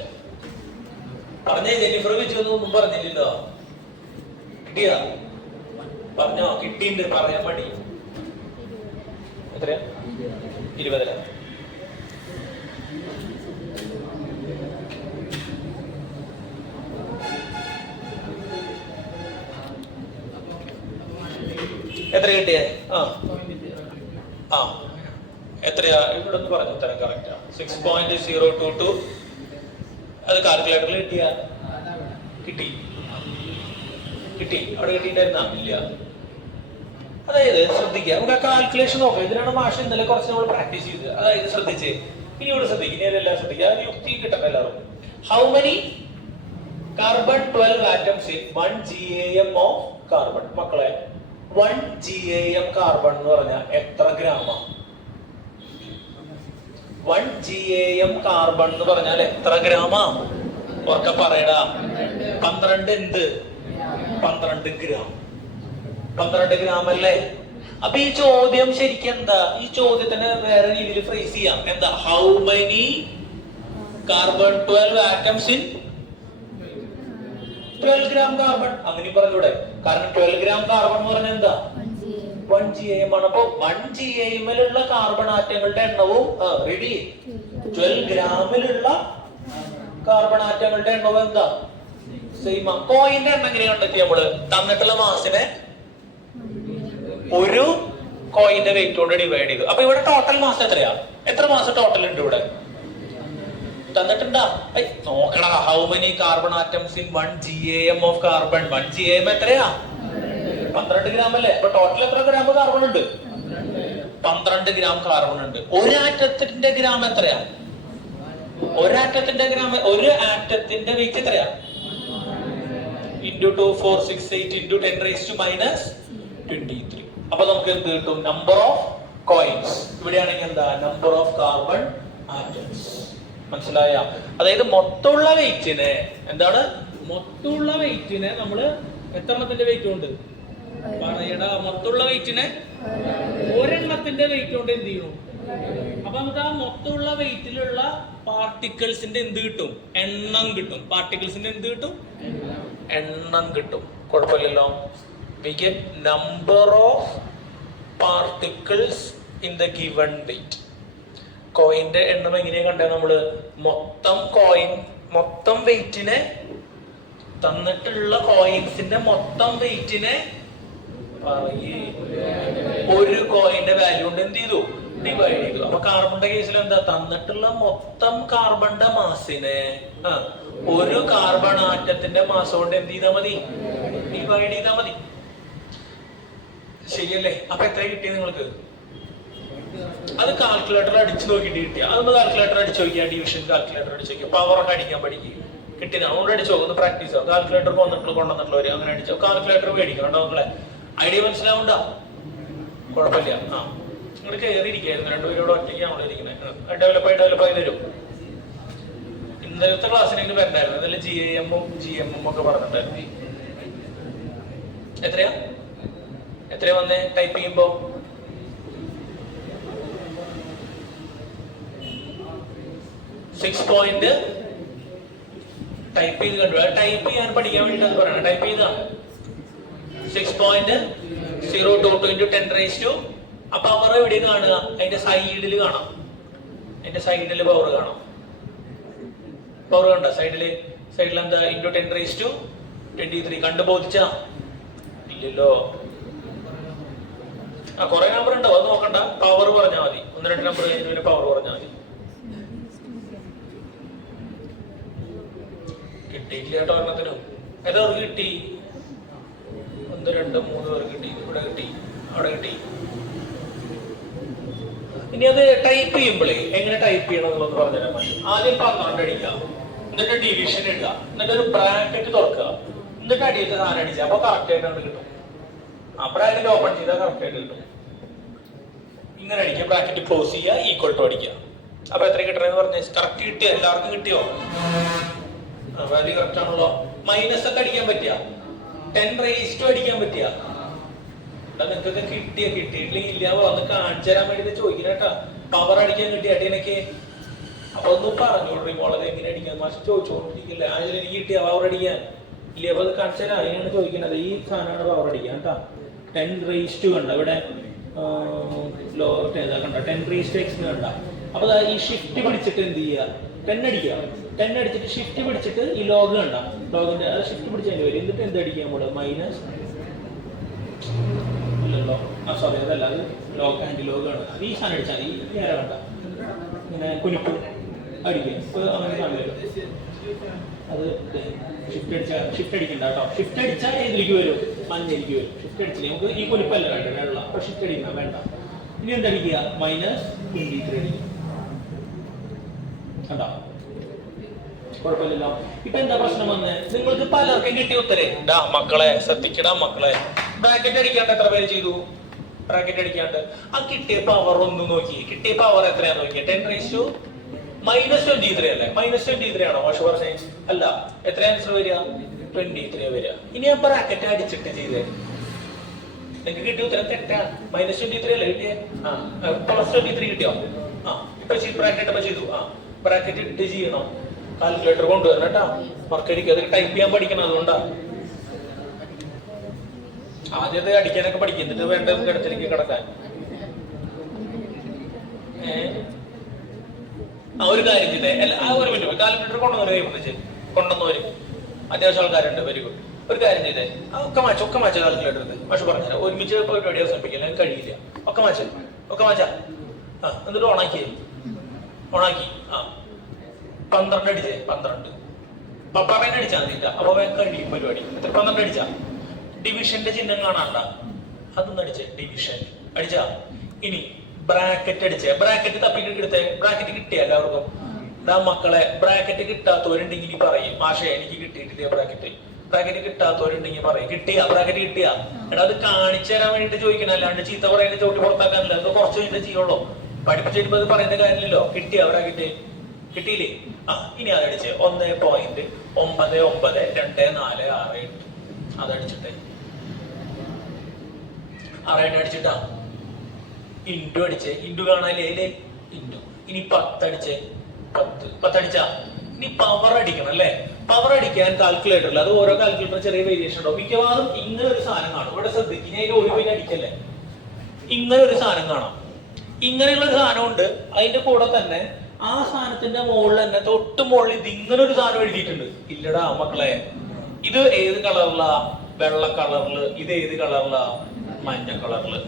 പറഞ്ഞേ. ജെന്നിഫർ വെച്ചൊന്നും പറഞ്ഞില്ലല്ലോ. കിട്ടിയാ? പറഞ്ഞോ? കിട്ടിണ്ട്. പറയാൻ മടി. എത്രയാ? 20. എത്ര കിട്ടിയേ? എത്രയാ? ഇവിടെ ഒന്ന് പറഞ്ഞു. ഉത്തരം കറക്റ്റാ. 6.022. അത് കാൽക്കുലേറ്ററിൽ കിട്ടി. അവിടെ കിട്ടിയിട്ടുണ്ടായിരുന്നാ? ഇല്ല. അതായത് ശ്രദ്ധിക്കുക, നമുക്ക് ആ കാൽക്കുലേഷൻ നോക്കാം. ഇതിനാണ് മാഷ ഇന്നലെ കുറച്ച് നമ്മൾ പ്രാക്ടീസ് ചെയ്തത്. അതായത് ശ്രദ്ധിച്ചേ. ഇനി ഇവിടെ ശ്രദ്ധിക്കുക. ഇനി എല്ലാം ശ്രദ്ധിക്കുക. യുക്തി കിട്ടട്ടെ എല്ലാവർക്കും. How many carbon 12 atoms in 1 GAM of carbon. മക്കളെ 1 GAM കാർബൺ എന്ന് പറഞ്ഞാൽ എത്ര ഗ്രാമാണ്? 1 GAM കാർബൺ എന്ന് പറഞ്ഞാൽ എത്ര ഗ്രാമാ? ഉറക്കെ പറയടാ. 12 എന്ത്? 12 ഗ്രാം. 12 ഗ്രാം അല്ലേ? അപ്പൊ ഈ ചോദ്യം ശരിക്കും എന്താ? ഈ ചോദ്യത്തിന് വേറെ രീതിയിൽ ഫ്രേസ് ചെയ്യാം. എന്താ? How many carbon 12 atoms in 12 gram carbon. അങ്ങനെ പറഞ്ഞൂടെ? കാരണം 12 ഗ്രാം കാർബൺ എന്ന് പറഞ്ഞാൽ എന്താ? 1 GAM ആണ്. അപ്പൊ 1 GAM-ലുള്ള കാർബൺ ആറ്റങ്ങളുടെ എണ്ണവും റെഡി 12 ഗ്രാമിലുള്ള കാർബൺ ആറ്റങ്ങളുടെ എണ്ണവും എന്താ? സെയിം. കോയിന്റെ എണ്ണം എങ്ങനെ കണ്ടെത്തി നമ്മള്? തന്നിട്ടുള്ള മാസിനെ ഒരു കോയിന്റെ വെയിറ്റ് കൊണ്ട് ഡിവൈഡ് ചെയ്തു. അപ്പൊ ഇവിടെ ടോട്ടൽ മാസ് എത്രയാ? എത്ര മാസ് ടോട്ടൽ ഉണ്ട് ഇവിടെ? തന്നിട്ടുണ്ടാ? നോക്കടാ. How many carbon atoms in 1 GAM of carbon? 1 GAM എത്രയാ? 12 ഗ്രാം അല്ലേ? അപ്പൊ ടോട്ടൽ എത്ര ഗ്രാം കാർബൺ ഉണ്ട്? 12 ഗ്രാം കാർബൺ ഉണ്ട്. ഒരു ആറ്റത്തിന്റെ ഗ്രാം എത്രയാ? ഒരു ആറ്റത്തിന്റെ വെയിറ്റ് എത്രയാ? Into 2 4 6 8 into 10⁻⁻23. അപ്പൊ നമുക്ക് എന്ത് കിട്ടും? Number of coins. ഇവിടെയാണെങ്കിൽ എന്താ? Number of carbon atoms. മനസ്സിലായ? അതായത് മൊത്തമുള്ള വെയിറ്റിനെ എന്താണ്? മൊത്തമുള്ള വെയിറ്റിനെ നമ്മള് എത്ര എണ്ണത്തിന്റെ വെയിറ്റ് കൊണ്ട് പറയടാ? മൊത്തമുള്ള വെയിറ്റിനെ ഒരെണ്ണത്തിന്റെ വെയിറ്റ് കൊണ്ട് എന്ത് ചെയ്യണം? അപ്പൊ നമുക്ക് ആ മൊത്തമുള്ള വെയിറ്റിലുള്ള പാർട്ടിക്കിൾസിന്റെ എന്ത് കിട്ടും? എണ്ണം കിട്ടും. പാർട്ടിക്കിൾസിന്റെ എന്ത് കിട്ടും? എണ്ണം കിട്ടും. കുഴപ്പമില്ലല്ലോ. We get number of particles in the given weight. കോയിന്റെ എണ്ണം എങ്ങനെയാ കണ്ടേ നമ്മള്? മൊത്തം വെയിറ്റിനെ, തന്നിട്ടുള്ള കോയിൻസിന്റെ മൊത്തം വെയിറ്റിനെ ഒരു കോയിന്റെ വാല്യൂ കൊണ്ട് എന്ത് ചെയ്തു? ഡിവൈഡ് ചെയ്തു. അപ്പൊ കാർബണിന്റെ കേസിൽ എന്താ? തന്നിട്ടുള്ള മൊത്തം കാർബണിന്റെ മാസിനെ ഒരു കാർബൺ ആറ്റത്തിന്റെ മാസ് കൊണ്ട് എന്ത് ചെയ്താൽ മതി? ഡിവൈഡ് ചെയ്താൽ മതി. ശരിയല്ലേ? അപ്പൊ എത്ര കിട്ടിയ നിങ്ങൾക്ക്? അത് കാൽക്കുലേറ്റർ അടിച്ചു നോക്കിയിട്ട് കിട്ടിയ. അതൊന്ന് കാൽക്കുലേറ്റർ അടിച്ചു നോക്കിയാ, ഡിവിഷൻ കാൽക്കുലേറ്റർ അടിച്ചു നോക്കിയാ, പവർ ഒക്കെ അടിക്കാൻ പഠിക്കുക. കിട്ടിയത് അതുകൊണ്ട് അടിച്ചു നോക്കുന്നു. പ്രാക്ടീസ് ആവും. കാൽക്കുലേറ്റർ കൊണ്ടുവന്നിട്ടുള്ളവര് അങ്ങനെ അടിച്ചോ. കാൽക്കുലേറ്റർ മേടിക്കണം കേട്ടോ. മക്കളെ ഐഡിയ മനസ്സിലാവുണ്ടോ? കുഴപ്പമില്ല. നിങ്ങൾ കയറിയിരിക്കായിരുന്നു. രണ്ടുപേരോട് ഒറ്റയ്ക്ക് നമ്മളിരിക്കുന്നത്. ഡെവലപ്പായി തരും. ഇന്നലത്തെ ക്ലാസ്സിനെങ്കിലും വരണ്ടായിരുന്നു. അതിൽ GAM ഒക്കെ പറഞ്ഞിട്ടുണ്ടായിരുന്നു. എത്രയാ വന്നേ ടൈപ്പ് ചെയ്യുമ്പോ? 6 പോയിന്റ് ടൈപ്പ് ചെയ്ത് കണ്ടു. ടൈപ്പ് ചെയ്യാൻ പഠിക്കാൻ വേണ്ടിട്ട് പറയണം. ടൈപ്പ് ചെയ്താ 6.022 into 10⁻². അപ്പൊ പവർ എവിടെ കാണുക? അതിന്റെ സൈഡിൽ കാണാം. അതിന്റെ സൈഡിൽ പവർ കാണാം. പവർ കണ്ട? സൈഡിൽ എന്താ? ഇൻറ്റു 10⁻23. കണ്ടു ബോധിച്ചാ? ഇല്ലല്ലോ. കുറെ നമ്പർ ഉണ്ടാവും. അത് നോക്കണ്ട. പവർ പറഞ്ഞാൽ മതി. 1 2 നമ്പർ കഴിഞ്ഞ പവർ പറഞ്ഞാൽ മതി. കിട്ടിയില്ല കേട്ടോ ഒരെണ്ണത്തിനും. ഏതവർക്ക് കിട്ടി? 1 2 3 പേർക്ക് കിട്ടി. ഇവിടെ കിട്ടി, അവിടെ കിട്ടി. ഇനി അത് ടൈപ്പ് ചെയ്യുമ്പോഴേ എങ്ങനെ ടൈപ്പ് ചെയ്യണം എന്നുള്ളത് പറഞ്ഞുതരാൻ മതി. ആദ്യം 12 അടിക്കുക, എന്നിട്ട് ഡിവിഷൻ ഇടുക, എന്നിട്ട് ഒരു ബ്രാക്കറ്റ് തുറക്കുക, എന്നിട്ട് അടിയിട്ട് സാധനം അടിക്കുക. അപ്പൊ കറക്റ്റ് ആയിട്ട് കിട്ടും. ആ ബ്രാക്കറ്റ് ഓപ്പൺ ചെയ്താൽ കറക്റ്റ് ആയിട്ട് കിട്ടും. ഇങ്ങനെ അടിക്കുക, ബ്രാക്കറ്റ് ക്ലോസ് ചെയ്യുക, ഈക്വൽ ടു അടിക്കുക. അപ്പൊ എത്ര കിട്ടണെന്ന് പറഞ്ഞ കറക്റ്റ് കിട്ടിയോ? എല്ലാവർക്കും കിട്ടിയോ? വാല്യൂ കറക്റ്റ് ആണല്ലോ. മൈനസ് ഒക്കെ അടിക്കാൻ പറ്റിയ, 10⁻² അടിക്കാൻ പറ്റിയ, നിങ്ങൾക്കൊക്കെ കിട്ടിയിട്ടില്ലെങ്കിൽ ഇല്ല. വന്ന് കാണിച്ചു തരാൻ വേണ്ടി ചോദിക്കുന്ന കേട്ടാ. പവർ അടിക്കാൻ കിട്ടിയ അടിയനക്ക് അപ്പൊ ഒന്നും പറഞ്ഞോളൂ. മോളത് എങ്ങനെ അടിക്കാൻ മാഷ് ചോദിച്ചോണ്ടിരിക്കില്ല. അതിൽ എനിക്ക് കിട്ടിയ പവർ അടിക്കാൻ ഇല്ല. അപ്പൊ അത് കാണിച്ചു തരാം. അതിനാണ് ചോദിക്കുന്നത്. ഈ സാധനമാണ് പവർ അടിക്കാൻ കേട്ടാ. 10⁻² കണ്ട ഇവിടെ ലോ ഏതാ കണ്ട? 10⁻x കണ്ട. അപ്പൊ ഈ ഷിഫ്റ്റ് പിടിച്ചിട്ട് എന്ത് ചെയ്യുക? 10 അടിക്കുക. 10 അടിച്ചിട്ട് ഷിഫ്റ്റ് പിടിച്ചിട്ട് ഈ ലോഗ് കണ്ട? ലോഗിന്റെ അത് ഷിഫ്റ്റ് പിടിച്ചതിന് വരും. എന്നിട്ട് എന്ത് അടിക്കാൻ നമ്മള്? മൈനസ് ഇല്ലല്ലോ, സോറി അതല്ല, അത് ലോഗ് ആൻഡ് ലോഗ് ആണ്. അത് ഈ സാധനം അടിച്ചാൽ ഈ നേരെ കണ്ട ഇങ്ങനെ കുനിപ്പ് അടിക്കുക. ഇപ്പൊ അങ്ങനെ കാണില്ല. അത് ഷിഫ്റ്റ് അടിക്കണ്ട കേട്ടോ. ഷിഫ്റ്റ് അടിച്ചാൽ ഏതിലേക്ക് വരും? മഞ്ഞിലേക്ക് വരും. ഷിഫ്റ്റ് അടിച്ചില്ലേ നമുക്ക് ഈ കുനിപ്പല്ല വേണ്ട, വെള്ളം. അപ്പൊ ഷിഫ്റ്റ് അടിക്കണം വേണ്ട. ഇനി എന്തടിക്കുക? -23 അടിക്കുക. കണ്ടോ? കുഴപ്പമില്ലല്ലോ. ഇപ്പൊ എന്താ പ്രശ്നം വന്ന് നിങ്ങൾക്ക് പലർക്കും കിട്ടിയ ഉത്തരേ മക്കളെ ശ്രദ്ധിക്കടാ മക്കളെ. ബ്രാക്കറ്റ് അടിക്കാണ്ട് എത്ര പേര് ചെയ്തു? ബ്രാക്കറ്റ് അടിക്കാണ്ട് ആ കിട്ടിയ പവർ ഒന്ന് നോക്കി. കിട്ടിയ പവർ എത്രയാന്ന് നോക്കിയ 10⁻⁻23 അല്ലേ? -23 ആണോ മോശം പറഞ്ഞേ? അല്ല, എത്ര ആൻസർ വരിക? 23 വരിക. ഇനി ആ ബ്രാക്കറ്റ് അടിച്ചിട്ട് ചെയ്തേ. നിങ്ങൾക്ക് കിട്ടിയ ഉത്തരം തെറ്റാ. -23 അല്ലേ കിട്ടിയേ? +23 കിട്ടിയോ? ഇപ്പൊ ബ്രാക്കറ്റ് ഇപ്പൊ ചെയ്തു. ബ്രാക്കറ്റ് ഇട്ട് ചെയ്യണം. കാൽക്കുലേറ്റർ കൊണ്ടുവരണം കേട്ടാ. മറക്കടിക്കുക. അത് ടൈപ്പ് ചെയ്യാൻ പഠിക്കണം. അതുകൊണ്ടാ ആദ്യത്തെ അടിക്കാനൊക്കെ പഠിക്കുന്നിട്ട് വേണ്ട കിടത്തിലേക്ക് കിടക്കാൻ. ഒരു കാര്യം ചെയ്തേ. ഒരു മിനിറ്റ്. കാൽക്കുലേറ്റർ കൊണ്ടുവന്നവര് അത്യാവശ്യം ആൾക്കാരുണ്ട്. Very good. ഒരു കാര്യം ചെയ്തേ. ഒക്കെ മാച്ച കാൽക്കുലേറ്റർ പക്ഷെ പറഞ്ഞാൽ ഒരുമിച്ച് പരിപാടി അവസാനിപ്പിക്കില്ല, കഴിയില്ല. ഒക്കെ മാച്ച എന്നിട്ട് ഓണാക്കി 12 അടിച്ചേ. 12 പപ്പാറേനെ അടിച്ചാൽ മതിയില്ല. അപ്പൊ കഴിയും പരിപാടി. 12 അടിച്ചാ ഡിവിഷന്റെ ചിഹ്നം കാണാണ്ട. അതൊന്നും അടിച്ചേ. ഡിവിഷൻ അടിച്ചാ. ഇനി ബ്രാക്കറ്റ് അടിച്ചേ. ബ്രാക്കറ്റ് തപ്പിക്കെടുത്തേ. ബ്രാക്കറ്റ് കിട്ടിയ എല്ലാവർക്കും? മക്കളെ ബ്രാക്കറ്റ് കിട്ടാത്തവരുണ്ടെങ്കിൽ പറയും മാഷേ എനിക്ക് കിട്ടിയിട്ടില്ല ബ്രാക്കറ്റ്. ബ്രാക്കറ്റ് കിട്ടാത്തവരുണ്ടെങ്കിൽ പറയും കിട്ടിയാ ബ്രാക്കറ്റ് കിട്ടിയാ. എടാ അത് കാണിച്ചു തരാൻ വേണ്ടിട്ട് ചോദിക്കണം, അല്ലാണ്ട് ചീത്ത പറയുന്നത് ചോട്ടി പുറത്താക്കാനില്ല. അത് കുറച്ച് കഴിഞ്ഞിട്ട് ചെയ്യുള്ളൂ. പഠിപ്പിച്ചിട്ട് അത് പറയുന്ന കാര്യമില്ലല്ലോ. കിട്ടിയാ ബ്രാക്കറ്റ്? കിട്ടിയില്ലേ? ഇനി അതടിച്ച് 1.992468 അതടിച്ചിട്ടേ. 6 അടിച്ചിട്ടാ. ഇൻറ്റു അടിച്ചേ. ഇൻറ്റു കാണാനില്ലേ? ഇൻറ്റു. ഇനി 10 അടിച്ചേ. 10 അടിച്ചാ. ഇനി പവർ അടിക്കണം അല്ലേ? പവർ അടിക്കാൻ കാൽക്കുലേറ്ററിൽ അത് ഓരോ കാൽക്കുലേറ്റർ ചെറിയ വേരിയേഷൻ ഉണ്ടാവും. മിക്കവാറും ഇങ്ങനെ ഒരു സാധനം കാണും. ഇവിടെ ശ്രദ്ധിക്കുക. ഞാൻ ഒരു പേര് അടിക്കല്ലേ. ഇങ്ങനെ ഒരു സാധനം കാണാം. ഇങ്ങനെയുള്ള ഒരു സാധനം ഉണ്ട്. അതിന്റെ കൂടെ തന്നെ ആ സാധനത്തിന്റെ മുകളിൽ തന്നെ തൊട്ട് മുകളിൽ ഇത് ഇങ്ങനെ ഒരു സാധനം എഴുതിയിട്ടുണ്ട്. ഇല്ലടാ മക്കളെ, ഇത് ഏത് കളറിലാ? വെള്ള കളറില്. ഇത് ഏത് കളറിലാ? മഞ്ഞ കളറില്.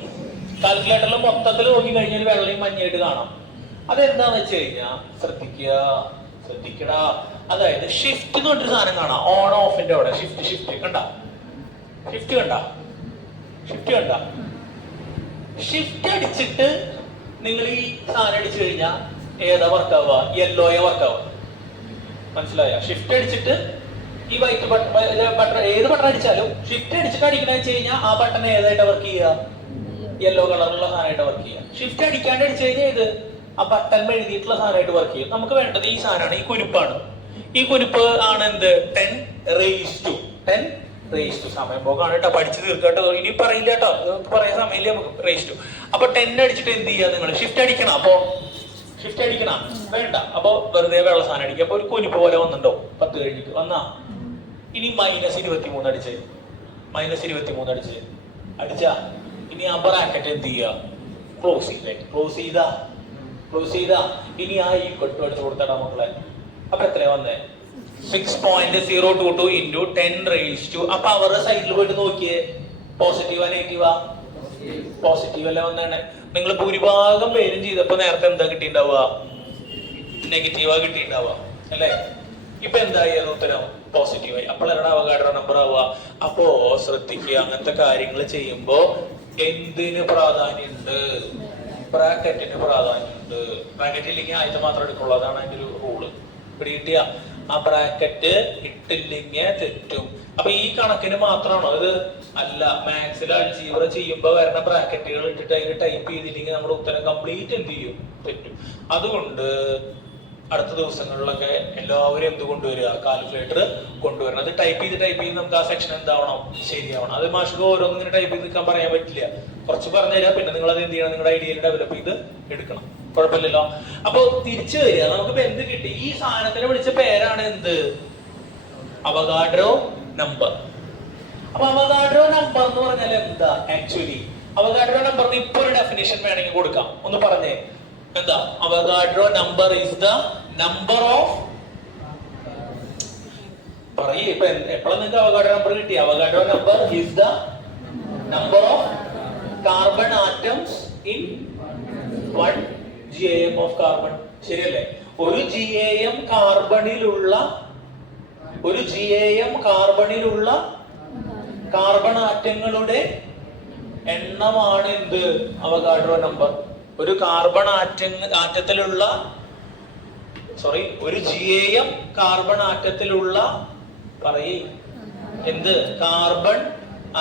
കാൽക്കുലേറ്ററിൽ മൊത്തത്തിൽ നോക്കി കഴിഞ്ഞാൽ വെള്ളയും മഞ്ഞയായിട്ട് കാണാം. അതെന്താന്ന് വെച്ച് കഴിഞ്ഞാൽ ശ്രദ്ധിക്കടാ. അതായത് ഷിഫ്റ്റ് എന്ന് പറഞ്ഞൊരു സാധനം കാണാം. ഓൺ ഓഫിന്റെ അവിടെ ഷിഫ്റ്റ് കണ്ട. ഷിഫ്റ്റ് അടിച്ചിട്ട് നിങ്ങൾ ഈ സാധനം അടിച്ചു കഴിഞ്ഞാൽ ഏതാ വർക്കാവുക? യെല്ലോയെ വർക്കാവുക. മനസ്സിലായ? ഷിഫ്റ്റ് അടിച്ചിട്ട് ഈ വൈറ്റ് ബട്ടൺ ഏത് ബട്ടൺ അടിച്ചാലും ഷിഫ്റ്റ് അടിച്ചിട്ട് അടിക്കണമെന്ന് വെച്ച് കഴിഞ്ഞാൽ ആ ബട്ടൺ ഏതായിട്ട് വർക്ക് ചെയ്യുക? യെല്ലോ കളറുള്ള സാധനമായിട്ട് വർക്ക് ചെയ്യുക. ഷിഫ്റ്റ് അടിക്കാണ്ട് അടിച്ചു കഴിഞ്ഞാൽ ഇത് ആ ബട്ടൺ എഴുതിയിട്ടുള്ള സാധനമായിട്ട് വർക്ക് ചെയ്യും. നമുക്ക് വേണ്ടത് ഈ സാധനമാണ്. ഈ കുരിപ്പാണ്. ഈ കുരിപ്പ് ആണ് എന്ത്? 10⁻². സമയം പോകാണ് കേട്ടോ. പഠിച്ചു തീർക്കട്ടോ. ഇനി പറയില്ല കേട്ടോ. പറയാൻ സമയമില്ല നമുക്ക്. റേസ് 2. അപ്പൊ 10 അടിച്ചിട്ട് എന്ത് ചെയ്യാ നിങ്ങൾ? ഷിഫ്റ്റ് അടിക്കണം. അപ്പൊ ഷിഫ്റ്റ് അടിക്കണം വേണ്ട. അപ്പൊ വെറുതെ വെള്ള സാധനം അടിക്കുക. അപ്പൊ ഒരു കുനിപ്പ് പോലെ വന്നിട്ടുണ്ടോ? 10 കഴിഞ്ഞിട്ട് വന്നാ. ഇനി -23 അടിച്ച്. അടിച്ചാ. ഇനി ആ ബ്രാക്കറ്റ് എന്ത് ചെയ്യുക? ക്ലോസ് ചെയ്താ. ഇനി ആ ഈക്വൽ ടു അടിച്ചു കൊടുത്തടാ മക്കളെ. അപ്പൊ എത്രയാ വന്നേ? 6.022 into 10⁻². അപ്പൊ അവർ സൈഡിൽ പോയിട്ട് നോക്കിയേ. പോസിറ്റീവാ നെഗറ്റീവാ? പോസിറ്റീവ് അല്ലേ വന്നാണ്. നിങ്ങൾ ഭൂരിഭാഗം പേരും ചെയ്തപ്പോ നേരത്തെ എന്താ കിട്ടിയിട്ടുണ്ടാവുക? നെഗറ്റീവാ കിട്ടിയിട്ടുണ്ടാവുക അല്ലേ? ഇപ്പൊ എന്തായി? അത് ഉത്തരം പോസിറ്റീവായി. അപ്പോഴാണ് അവഗാഡ്രോ നമ്പർ ആവുക. അപ്പോ ശ്രദ്ധിക്കുക, അങ്ങനത്തെ കാര്യങ്ങൾ ചെയ്യുമ്പോ എന്തിന് പ്രാധാന്യമുണ്ട്? ബ്രാക്കറ്റിന് പ്രാധാന്യമുണ്ട്. ബ്രാക്കറ്റ് ഇല്ലെങ്കിൽ ആദ്യത്തെ മാത്രം എടുക്കുള്ളൂ. അതാണ് അതിന്റെ ഒരു റൂള്. പിടികിട്ടിയ? ആ ബ്രാക്കറ്റ് ഇട്ടില്ലെങ്കിൽ തെറ്റും. അപ്പൊ ഈ കണക്കിന് മാത്രമാണോ ഇത്? അല്ല. മാത്സിൽ അൽജീബ്ര ചെയ്യുമ്പോ വരുന്ന ബ്രാക്കറ്റുകൾ ഇട്ടിട്ട് അതിന് ടൈപ്പ് ചെയ്തില്ലെങ്കിൽ നമ്മുടെ ഉത്തരം കംപ്ലീറ്റ് എന്ത് ചെയ്യും? തെറ്റും. അതുകൊണ്ട് അടുത്ത ദിവസങ്ങളിലൊക്കെ എല്ലാവരും എന്ത് കൊണ്ടുവരിക? കാൽക്കുലേറ്റർ കൊണ്ടുവരണം. അത് ടൈപ്പ് ചെയ്ത് നമുക്ക് ആ സെക്ഷൻ എന്താവണം? ശരിയാവണം. അത് മാഷക്ക് ഓരോന്നും ഇങ്ങനെ ടൈപ്പ് ചെയ്ത് നിൽക്കാൻ പറയാൻ പറ്റില്ല. കുറച്ച് പറഞ്ഞു തരാം. പിന്നെ നിങ്ങൾ അത് എന്ത് ചെയ്യണം? നിങ്ങളുടെ ഐഡിയയിൽ ഡെവലപ്പ് ചെയ്ത് എടുക്കണം. കുഴപ്പമില്ലല്ലോ. അപ്പൊ തിരിച്ചു വരിക. നമുക്കിപ്പോ എന്ത് കിട്ടി? ഈ സാധനത്തിനെ വിളിച്ച പേരാണ് എന്ത്? Avogadro number. അപ്പൊ അവഗാഡ്രോ നമ്പർ എന്ന് പറഞ്ഞാൽ എന്താ? ആക്ച്വലി അവഗാഡ്രോ നമ്പറിന് ഇപ്പൊ ഒരു ഡെഫിനേഷൻ വേണമെങ്കിൽ കൊടുക്കാം. ഒന്ന് പറഞ്ഞേ. എന്താ? Avogadro number is the number of പറയേ. ഇപ്പൊ എപ്പോഴും നിങ്ങൾക്ക് അവഗാഡ്രോ നമ്പർ കിട്ടി? Avogadro number is the number of carbon atoms in 1 GAM of carbon. ശരിയല്ലേ? ഒരു GAM കാർബണിലുള്ള കാർബൺ ആറ്റങ്ങളുടെ എണ്ണമാണ് എന്ത്? Avogadro number. ഒരു കാർബൺ ആറ്റത്തിലുള്ള സോറി, ഒരു GAM കാർബൺ ആറ്റത്തിലുള്ള എന്ത് കാർബൺ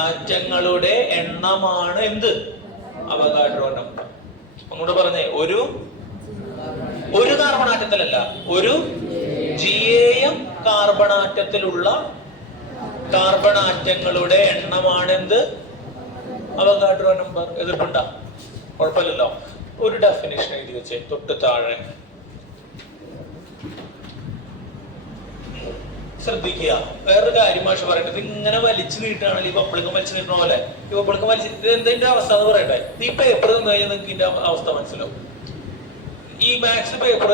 ആറ്റങ്ങളുടെ എണ്ണമാണ് എന്ത് അവഗാഡ്രോ നമ്പർ. അങ്ങോട്ട് പറഞ്ഞേ, ഒരു കാർബൺ ആറ്റത്തിലല്ല, ഒരു GAM കാർബൺ ആറ്റത്തിലുള്ള കാർബൺ ആറ്റങ്ങളുടെ എണ്ണമാണ് എന്ത് അവഗാഡ്രോ നമ്പർ. എതിർപ്പുണ്ടാ? കുഴപ്പമില്ലല്ലോ. ഒരു ഡെഫിനിഷൻ എഴുതി വെച്ചേ തൊട്ട് താഴെ. ശ്രദ്ധിക്കുക, വേറൊരു കാര്യം മാഷ് പറയട്ടെ, ഇങ്ങനെ വലിച്ചു നീട്ടാണെങ്കിൽ ഈ പപ്പിളിക്കം വലിച്ചു നീട്ടണ പോലെ ഈ പപ്പിളിക്കം വലിച്ചു എന്തിന്റെ അവസ്ഥ എന്ന് പറയട്ടെ. ഈ പേപ്പർ തന്നു കഴിഞ്ഞാൽ നിങ്ങൾക്ക് ഇതിന്റെ അവസ്ഥ മനസ്സിലാവും. ഈ മാത്സ് പേപ്പർ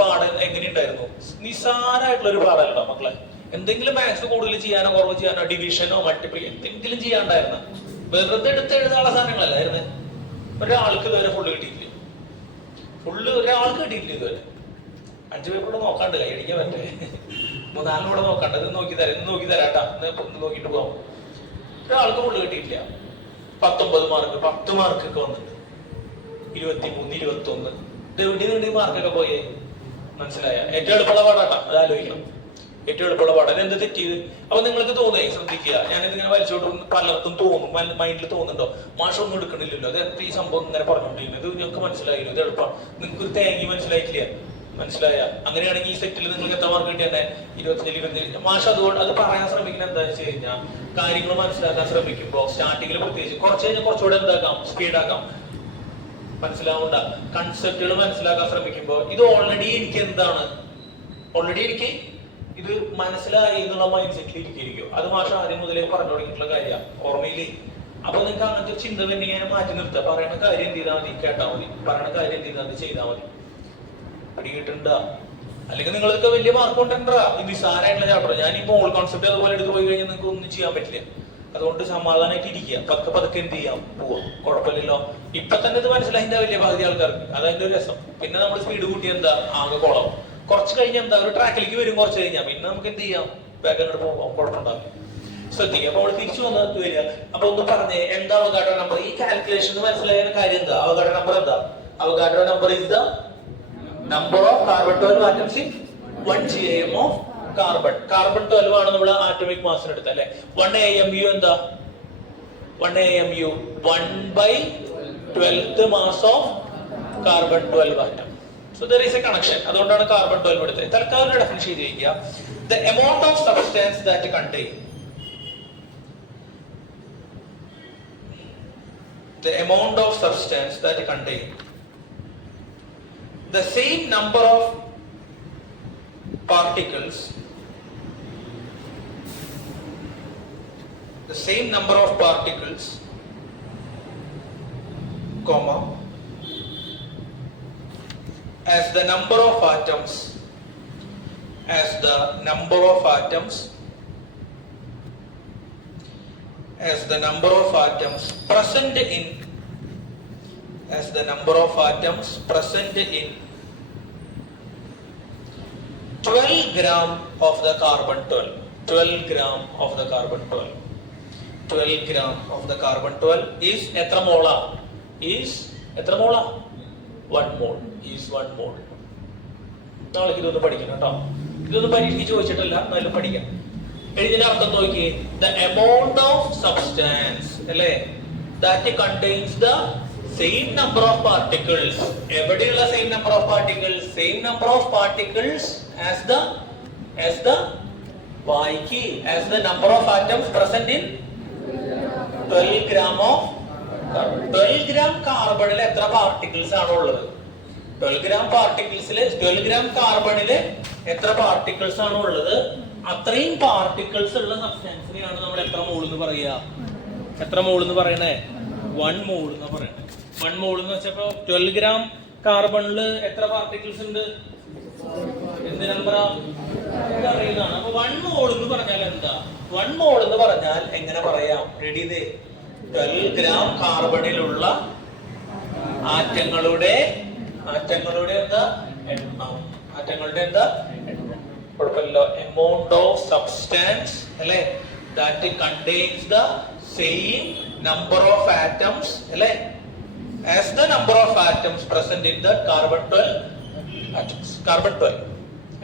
പാഠം എങ്ങനെയുണ്ടായിരുന്നു? നിസ്സാരമായിട്ടുള്ള ഒരു പാഠമല്ലോ മക്കളെ. എന്തെങ്കിലും മാത്സ് കൂടുതൽ ചെയ്യാനോ കുറവ് ചെയ്യാനോ ഡിവിഷനോ മൾട്ടിപ്ലൈ എന്തെങ്കിലും ചെയ്യാണ്ടായിരുന്ന വെറുതെ എടുത്ത് എഴുതാനുള്ള സാധനങ്ങളല്ലായിരുന്നു. ഒരാൾക്ക് ഇതുവരെ ഫുള്ള് കിട്ടിയിട്ടില്ല. ഒരാൾക്ക് കിട്ടിയിട്ടില്ല ഇതുവരെ. 5 പേപ്പറോടെ നോക്കാണ്ട് കൈ അടിക്കാൻ പറ്റേ. 3-4 കൂടെ നോക്കണ്ട. ഇത് നോക്കി തരാട്ടാ, നോക്കിട്ട് പോവാം. ഒരാൾക്ക് ഫുള്ള് കിട്ടിയിട്ടില്ല. 19 മാർക്ക്, 10 മാർക്കൊക്കെ വന്നിട്ട് 23, 21 എവിടെ മാർക്കൊക്കെ പോയേ മനസ്സിലായ? ഏറ്റവും എളുപ്പമുള്ള പാടാട്ടാ, അത് ആലോചിക്കണം. ഏറ്റവും എളുപ്പമുള്ള പാടാൻ എന്ത് തെറ്റിയത്? അപ്പൊ നിങ്ങൾക്ക് തോന്നേ, ശ്രദ്ധിക്കുക, ഞാനിതിങ്ങനെ വലിച്ചോട്ട് പലർക്കും തോന്നും, മൈൻഡിൽ തോന്നുന്നുണ്ടോ മാഷ് ഒന്നും എടുക്കണില്ലല്ലോ, അത് എത്ര ഈ സംഭവം ഇങ്ങനെ പറഞ്ഞോണ്ടിരുന്നത്, ഇത് ഞങ്ങൾക്ക് മനസ്സിലായില്ലോ, ഇത് എളുപ്പമാണ്. നിങ്ങൾക്ക് ഒരു തേങ്ങി മനസ്സിലായിട്ടില്ല. മനസ്സിലായ? അങ്ങനെയാണെങ്കിൽ ഈ സെറ്റിൽ നിങ്ങൾക്ക് എത്ര മാർക്ക് കിട്ടിയ 25 മാഷ് അതുകൊണ്ട് അത് പറയാൻ ശ്രമിക്കുന്നത് എന്താണെന്ന് വെച്ച് കഴിഞ്ഞാൽ, കാര്യങ്ങൾ മനസ്സിലാക്കാൻ ശ്രമിക്കുമ്പോൾ സ്റ്റാർട്ടിങ്ങിൽ പ്രത്യേകിച്ച് കുറച്ച് കഴിഞ്ഞാൽ കുറച്ചുകൂടെ എന്താക്കാം, സ്പീഡാക്കാം. മനസ്സിലാവണ്ട കൺസെപ്റ്റുകൾ മനസ്സിലാക്കാൻ ശ്രമിക്കുമ്പോൾ ഇത് ഓൾറെഡി എനിക്ക് ഇത് മനസ്സിലായി എന്നുള്ള മൈൻഡ് സെറ്റിൽ ഇരിക്കും. അത് മാഷ് ആദ്യം മുതലേ പറഞ്ഞു തുടങ്ങിയിട്ടുള്ള കാര്യമാണ്, ഓർമ്മയില്. അപ്പൊ നിങ്ങൾക്ക് അങ്ങനത്തെ ചിന്ത തന്നെ ഞാൻ മാറ്റി നിർത്തുക. പറയുന്ന കാര്യം എന്ത് ചെയ്താൽ മതി, കേട്ടാ മതി. പറയുന്ന കാര്യം എന്ത് ചെയ്താൽ മതി, ചെയ്താൽ മതി. പിടികിട്ടുണ്ട? അല്ലെങ്കിൽ നിങ്ങളൊക്കെ വലിയ മാർക്ക് കൊണ്ടുണ്ടാ ഈ നിസ്സാരമായിട്ടുള്ള ചാപ്റ്റർ. ഞാൻ ഈ മോൾ കോൺസെപ്റ്റ് അതുപോലെ എടുത്ത് പോയി കഴിഞ്ഞാൽ നിങ്ങൾക്ക് ഒന്നും ചെയ്യാൻ പറ്റില്ല. അതുകൊണ്ട് സമാധാനമായിട്ട് ഇരിക്കുക, പതുക്കെ എന്ത് ചെയ്യാം, പോവാം, കുഴപ്പമില്ലല്ലോ. ഇപ്പൊ തന്നെ ഇത് മനസ്സിലായിന്റെ വലിയ പകുതി ആൾക്കാർക്ക്, അതതിന്റെ ഒരു രസം. പിന്നെ നമ്മൾ സ്പീഡ് കൂട്ടി എന്താ ആകെ കുളം. കുറച്ച് കഴിഞ്ഞാൽ എന്താ ഒരു ട്രാക്കിലേക്ക് വരും, കുറച്ച് കഴിഞ്ഞാൽ പിന്നെ നമുക്ക് എന്ത് ചെയ്യാം, ബാക്ക് അങ്ങോട്ട് പോകാം, കുഴപ്പമുണ്ടാവില്ല. ശ്രദ്ധിക്കുക. അപ്പൊ അവിടെ തിരിച്ചു വന്നത് വരിക. അപ്പൊ ഒന്ന് പറഞ്ഞേ, എന്താ അവഗാഡ്രോ നമ്പർ? ഈ കാൽക്കുലേഷൻ മനസ്സിലായ കാര്യം എന്താ? അവഗാഡ്രോ നമ്പർ എന്താ? Avogadro number is the number of carbon 12 atoms in 1 GAM of carbon. Carbon 12 ആണ് നമ്മൾ ആറ്റോമിക് മാസിന് എടുത്തത് അല്ലെ. 1 AMU എന്താ? 1 AMU 1/12th mass of carbon 12 atom. So there is a connection. അതുകൊണ്ടാണ് കാർബൺ 12 എടുത്തത്. തൽക്കാലം ഡെഫിനിഷൻ ചെയ്തിരിക്കുക. The amount of substance that contain the amount of substance that contain the same number of particles comma as the number of atoms present in 12 gram of the carbon 12. 12 gram of the carbon 12. 12 gram of the carbon 12 is എത്ര മോളാ? is എത്ര മോളാ? 1 mole. is 1 mole. നാളെ ഇതൊന്ന് പഠിക്കണം കേട്ടോ. ഇതൊന്നും പരീക്ഷയ്ക്ക് ചോദിച്ചിട്ടില്ല, എന്നാലും പഠിക്കാം. ഇതിന്റെ അർത്ഥം നോക്കി, the amount of substance അല്ലേ, that contains the same number of particles. എവിടെയുള്ള same number of particles? Same number of particles as the വായിക്ക് as the number of atoms present in 12 gram of carbon. 12 gram കാർബണിൽ എത്ര particles ആണ് ഉള്ളത്? 12 gram പാർട്ടിക്കിൾസില് 12 gram കാർബണില് എത്ര particles ആണ് ഉള്ളത്? അത്രയും particles ഉള്ള സബ്സ്റ്റൻസിനെയാണ് നമ്മൾ എത്ര മോൾ എന്ന് പറയുക? എത്ര മോൾ എന്ന് പറയണേ? 1 മോൾ എന്ന് പറയണേ. 1 മോൾ എന്ന് വെച്ചപ്പോ 12 gram കാർബണില് എത്ര പാർട്ടിക്കിൾസ് ഉണ്ട്? എന്ത് നമ്പറാ? അറിയുന്നതാണ്. അപ്പൊ 1 മോൾ എന്ന് പറഞ്ഞാൽ എന്താ? 1 മോൾ എന്ന് പറഞ്ഞാൽ എങ്ങനെ പറയാം? റെഡി? 12 gram കാർബണിലുള്ള ആറ്റങ്ങളുടെ എന്താ എണ്ണം? ആറ്റങ്ങളുടെ എന്താ? കുഴപ്പമില്ല. എമൗണ്ട് ഓഫ് സബ്സ്റ്റൻസ് അല്ലെ, that contains the same number of atoms അല്ലെ as the number of atoms present in the carbon 12 atoms. Carbon 12.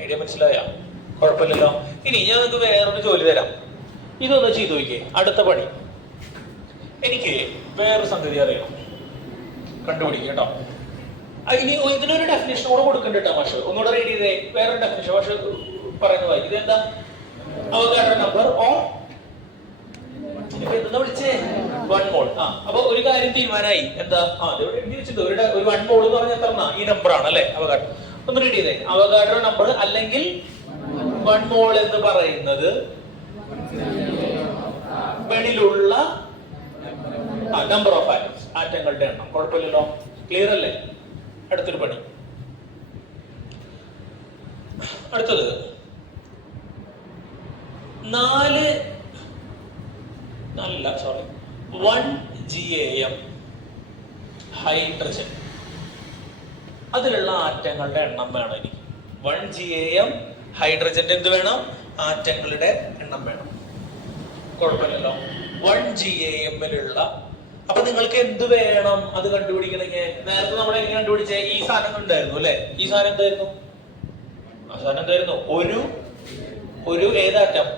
Idea മനസ്സിലായ? കുഴപ്പമില്ലല്ലോ. ഇനി ഞാൻ നിങ്ങൾക്ക് വേറൊരു ജോലി തരാം. ഇതൊന്ന് ചെയ്തു നോക്കിയേ. അടുത്ത പണി. എനിക്ക് വേറൊരു സംഗതി അറിയണം, കണ്ടുപിടിക്കുക കേട്ടോ. ഇനി ഇതിനൊരു ഡെഫിനേഷൻ കൂടെ കൊടുക്കണ്ട കേട്ടോ മാഷ്. ഒന്നുകൂടെ റീഡ് ചെയ്തേ. വേറൊരു ഡെഫിനേഷൻ മാഷ് പറയുന്ന വായിക്കും. ഇതെന്താ? അവഗാഡ്രോ നമ്പർ ഓൺ എന്താ വിളിച്ചേ? 1 മോൾ. അപ്പൊ ഒരു കാര്യം തീരുമാനമായി. എന്താ? ഒരു 1 മോൾ എന്ന് പറഞ്ഞാൽ എത്ര? ഈ നമ്പർ ആണ് അല്ലെ അവഗാഡ്രോ. ഒന്ന് റീഡ് ചെയ്തേ. അവഗാഡ്രോ നമ്പർ അല്ലെങ്കിൽ 1 മോൾ എന്ന് പറയുന്നത് വെളിയിലുള്ള നമ്പർ ഓഫ് ആറ്റംസ്, ആറ്റങ്ങളുടെ എണ്ണം. കുഴപ്പമില്ലല്ലോ. ക്ലിയർ അല്ലേ? അടുത്തൊരു പണി. അടുത്തത് 1 GaM ഹൈഡ്രജൻ, അതിലുള്ള ആറ്റങ്ങളുടെ എണ്ണം വേണം എനിക്ക്. 1 GaM ഹൈഡ്രജന്റെ എന്ത് വേണം? ആറ്റങ്ങളുടെ എണ്ണം വേണം. കുഴപ്പമില്ലല്ലോ. 1 GaMലുള്ള അപ്പൊ നിങ്ങൾക്ക് എന്ത് വേണം അത് കണ്ടുപിടിക്കണമെങ്കിൽ നേരത്തെ നമ്മൾ എങ്ങനെ കണ്ടുപിടിച്ചേ? ഈ സാധനം ഉണ്ടായിരുന്നു അല്ലെ? ഈ സാധനം എന്തായിരുന്നു? ആ സാധനം എന്തായിരുന്നു? ഒരു ഏതാറ്റം?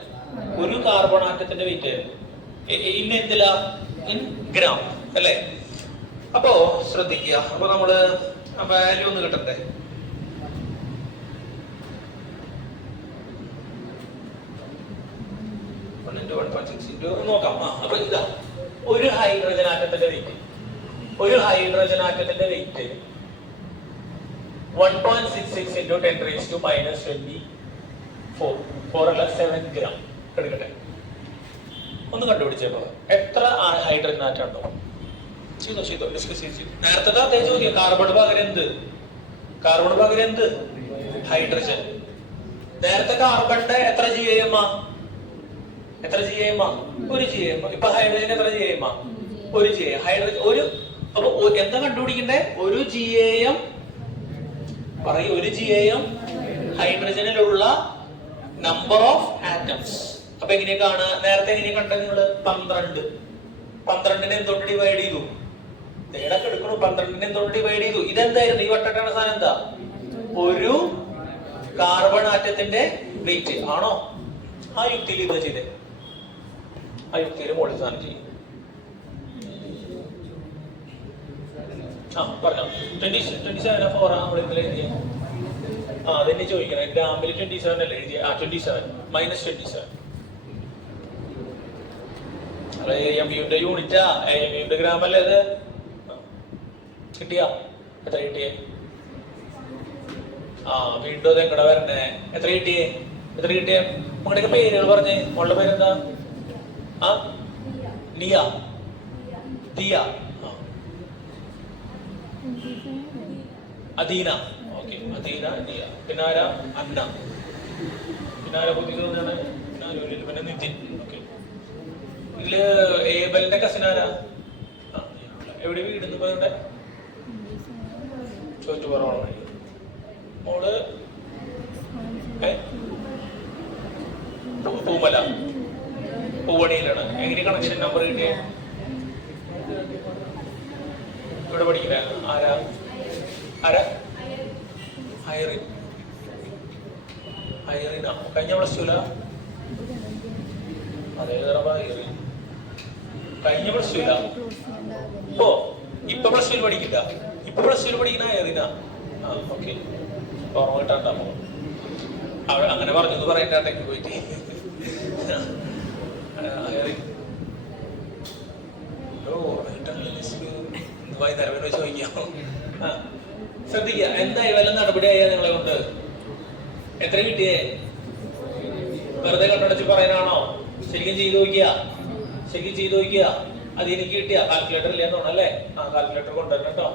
ഒരു കാർബൺ ആറ്റത്തിന്റെ വെയിറ്റ് ആയിരുന്നു. ഇന്ന് എന്തിലാ? ഇൻ ഗ്രാം അല്ലെ? അപ്പോ ശ്രദ്ധിക്കുക. അപ്പൊ നമ്മള് വാല്യൂ ഒന്ന് കിട്ടണ്ടേ? നോക്കാം. അപ്പൊ ഇതാ ഒരു hydrogen ആറ്റത്തിന്റെ wait 1.66 into 10 raised to minus 24 അല്ല 7 ഗ്രാം എടുക്കട്ടെ. ഒന്ന് കണ്ടുപിടിച്ചപ്പോ എത്ര ഹൈഡ്രജൻ ആറ്റം ഉണ്ടോ? ചെയ്തോ ഡിസ്കസ് ചെയ്തു. നേരത്തെ അതേ ചോദ്യം. കാർബൺ പകരം എന്ത്? ഹൈഡ്രജൻ. നേരത്തെ കാർബണിന്റെ എത്ര GaM? ഒരു GaM. ഇപ്പൊ ഹൈഡ്രജൻ എത്ര GaM? ഒരു GaM. ഹൈഡ്രജൻ അപ്പൊ എന്താ കണ്ടുപിടിക്കണ്ടേ? ഒരു GaM പറയൂ. ഒരു GaM ഹൈഡ്രജനിലുള്ള നമ്പർ ഓഫ് ആറ്റംസ്. അപ്പൊ എങ്ങനെയാ കാണുക? നേരത്തെ എങ്ങനെയാ കണ്ടത് നിങ്ങള്? 12നെ എന്തുകൊണ്ട് ഡിവൈഡ് ചെയ്തു? തേടൊക്കെ എടുക്കണു. 12നെ എന്തുകൊണ്ട് ഡിവൈഡ് ചെയ്തു? ഇതെന്തായിരുന്നു? ഈ വട്ടക്കാണ് സാധനം എന്താ? ഒരു കാർബൺ ആറ്റത്തിന്റെ വെയിറ്റ് ആണോ? ആ യുക്തിയിൽ ഇത് ചെയ്തേ. ആ യുക്തിയിൽ മുകളിൽ സാധനം ചെയ്യും. പറഞ്ഞോ. 27 നമ്മൾ ഇന്നലെ എഴുതിയ. അതെന്നെ ചോദിക്കണം. ഗ്രാമിൽ 27 അല്ലേ എഴുതിയ? 27 മൈനസ് 27. AMUന്റെ യൂണിറ്റാ. AMUന്റെ ഗ്രാം അല്ലേ അത്? കിട്ടിയാ? എത്ര കിട്ടിയേ? വീണ്ടും അത് എങ്ങടെ വരണേ? എത്ര കിട്ടിയേ? നിങ്ങളുടെയൊക്കെ പേരുകൾ പറഞ്ഞേ. മോളുടെ പേരെന്താ? നിയ, ദിയ, അദീന. ഓക്കെ, അദീന, നിയ. പിന്നെ ആരാ? അന്ന. പിന്നെ ആരാ? പിന്നെ നിതിൻ. ഓക്കെ. ഇതില് ഏബലിന്റെ കസിൻ ആരാ? എവിടെ വീട്? പോയവിടെ ചോറ്റുപറവാണോ? മോള് പൂമല, പൂവണിയിലാണ്. എങ്ങനെ കണക്ഷൻ നമ്പർ കിട്ടിയേ? ഇവിടെ പഠിക്കില്ല. ആരാ? ഐറിന. കഴിഞ്ഞ +2 അതേ ഐറിൻ. കഴിഞ്ഞ +2 ഇപ്പൊ +2 പഠിക്കില്ല. ഇപ്പൊ +2 പഠിക്കുന്ന ഐറിന. ഓക്കെ. ഓർമ്മ കിട്ടാണ്ടാവോ? അങ്ങനെ പറഞ്ഞു പറയണ്ടാട്ടെങ്കിൽ പോയിട്ട്. വൈകുന്നേരം ചോദിക്കാം. ശ്രദ്ധിക്കുക. എന്തായി? വല്ല നടപടിയായ നിങ്ങളെ കൊണ്ട്? എത്ര കിട്ടിയേ? വെറുതെ കണ്ണടച്ച് പറയാനാണോ? ശരിക്കും ചെയ്തു നോക്കിയ അത് എനിക്ക് കിട്ടിയ. കാൽക്കുലേറ്റർ ഇല്ലാന്ന് തോന്നല്ലേ? കാൽക്കുലേറ്റർ കൊണ്ടുവരണം കേട്ടോ.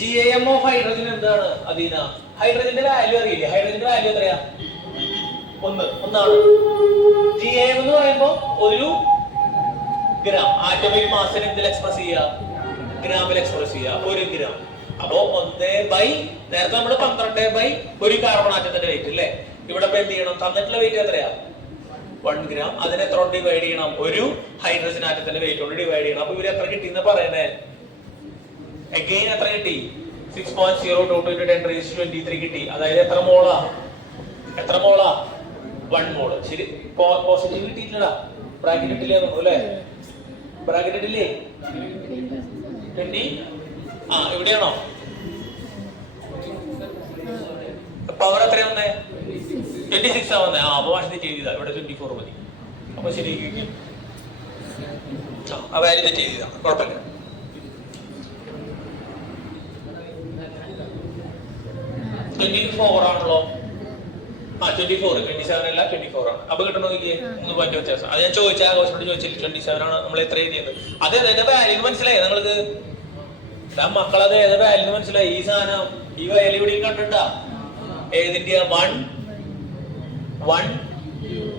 GaM ഓഫ് ഹൈഡ്രജൻ എന്താണ്? അദീന. ഹൈഡ്രജന്റെ വാല്യൂ അറിയില്ലേ? ഹൈഡ്രജന്റെ വാല്യൂ എത്രയാ? 1 ആണ്. GaM എന്ന് പറയുമ്പോ ഒരു ഗ്രാം. ആറ്റോമിക് മാസിനെ എന്തിൽ എക്സ്പ്രസ് ചെയ്യുക? ഗ്രാമിൽ എക്സ്പ്രസ് ചെയ്യുക. 1 ഗ്രാം. അപ്പോ 1/, നേരത്തെ നമ്മള് 12/, ഒരു കാർബൺ ആറ്റത്തിന്റെ വെയിറ്റ് അല്ലേ? ഇവിടെ ഇപ്പൊ എന്ത് ചെയ്യണം? തന്നിട്ടുള്ള വെയിറ്റ് എത്രയാ? 1 ഗ്രാം. അതിനെ എത്ര കൊണ്ട് ഡിവൈഡ് ചെയ്യണം? ഒരു ഹൈഡ്രജൻ ആറ്റത്തിന്റെ വെയിറ്റ് കൊണ്ട് ഡിവൈഡ് ചെയ്യണം. അപ്പൊ ഇവര് എത്ര കിട്ടിയെന്ന് പറയണേ? അഗെയിൻ എത്ര കിട്ടി? 6.022 × 10⁻23 കിട്ടി. അതായത് എത്ര മോളാ? 1 മോള്. ശരി, പോസിറ്റീവ് കിട്ടിയിട്ടില്ലടാ. ബ്രാക്കറ്റ് ഇട്ടില്ലേ അല്ലേ? ബ്രാക്കറ്റ് ഇട്ടില്ലേ? 20. ഇവിടെയാണോ പവർ എത്രയാ വന്നേ? 26 ആ വന്നേ. അപ്പൊ വാഷ് ചെയ്താ. ഇവിടെ 24 മതി. അപ്പൊ ശരി, ആ വാല്യൂ ചെയ്താ കുഴപ്പമില്ല. ആണല്ലോ. 24, 27 അല്ല 24 ആണ്. അപ്പൊ കിട്ടണോ നോക്കിയേ? 1 വ്യത്യാസം. അത് ഞാൻ ചോദിച്ച ആഘോഷത്തോട് ചോദിച്ചില്ല. 27 ആണ് നമ്മൾ എത്ര എഴുതിയത്. അത് ഏതാ വാല്യൂ മനസ്സിലായി നിങ്ങൾക്ക്? മക്കളത് ഏതാ വാല്യൂ മനസ്സിലായി? ഈ സാധനം ഈ വാല്യൂ ഇവിടെ കണ്ടിട്ടാ ഏതിന്റെ? 1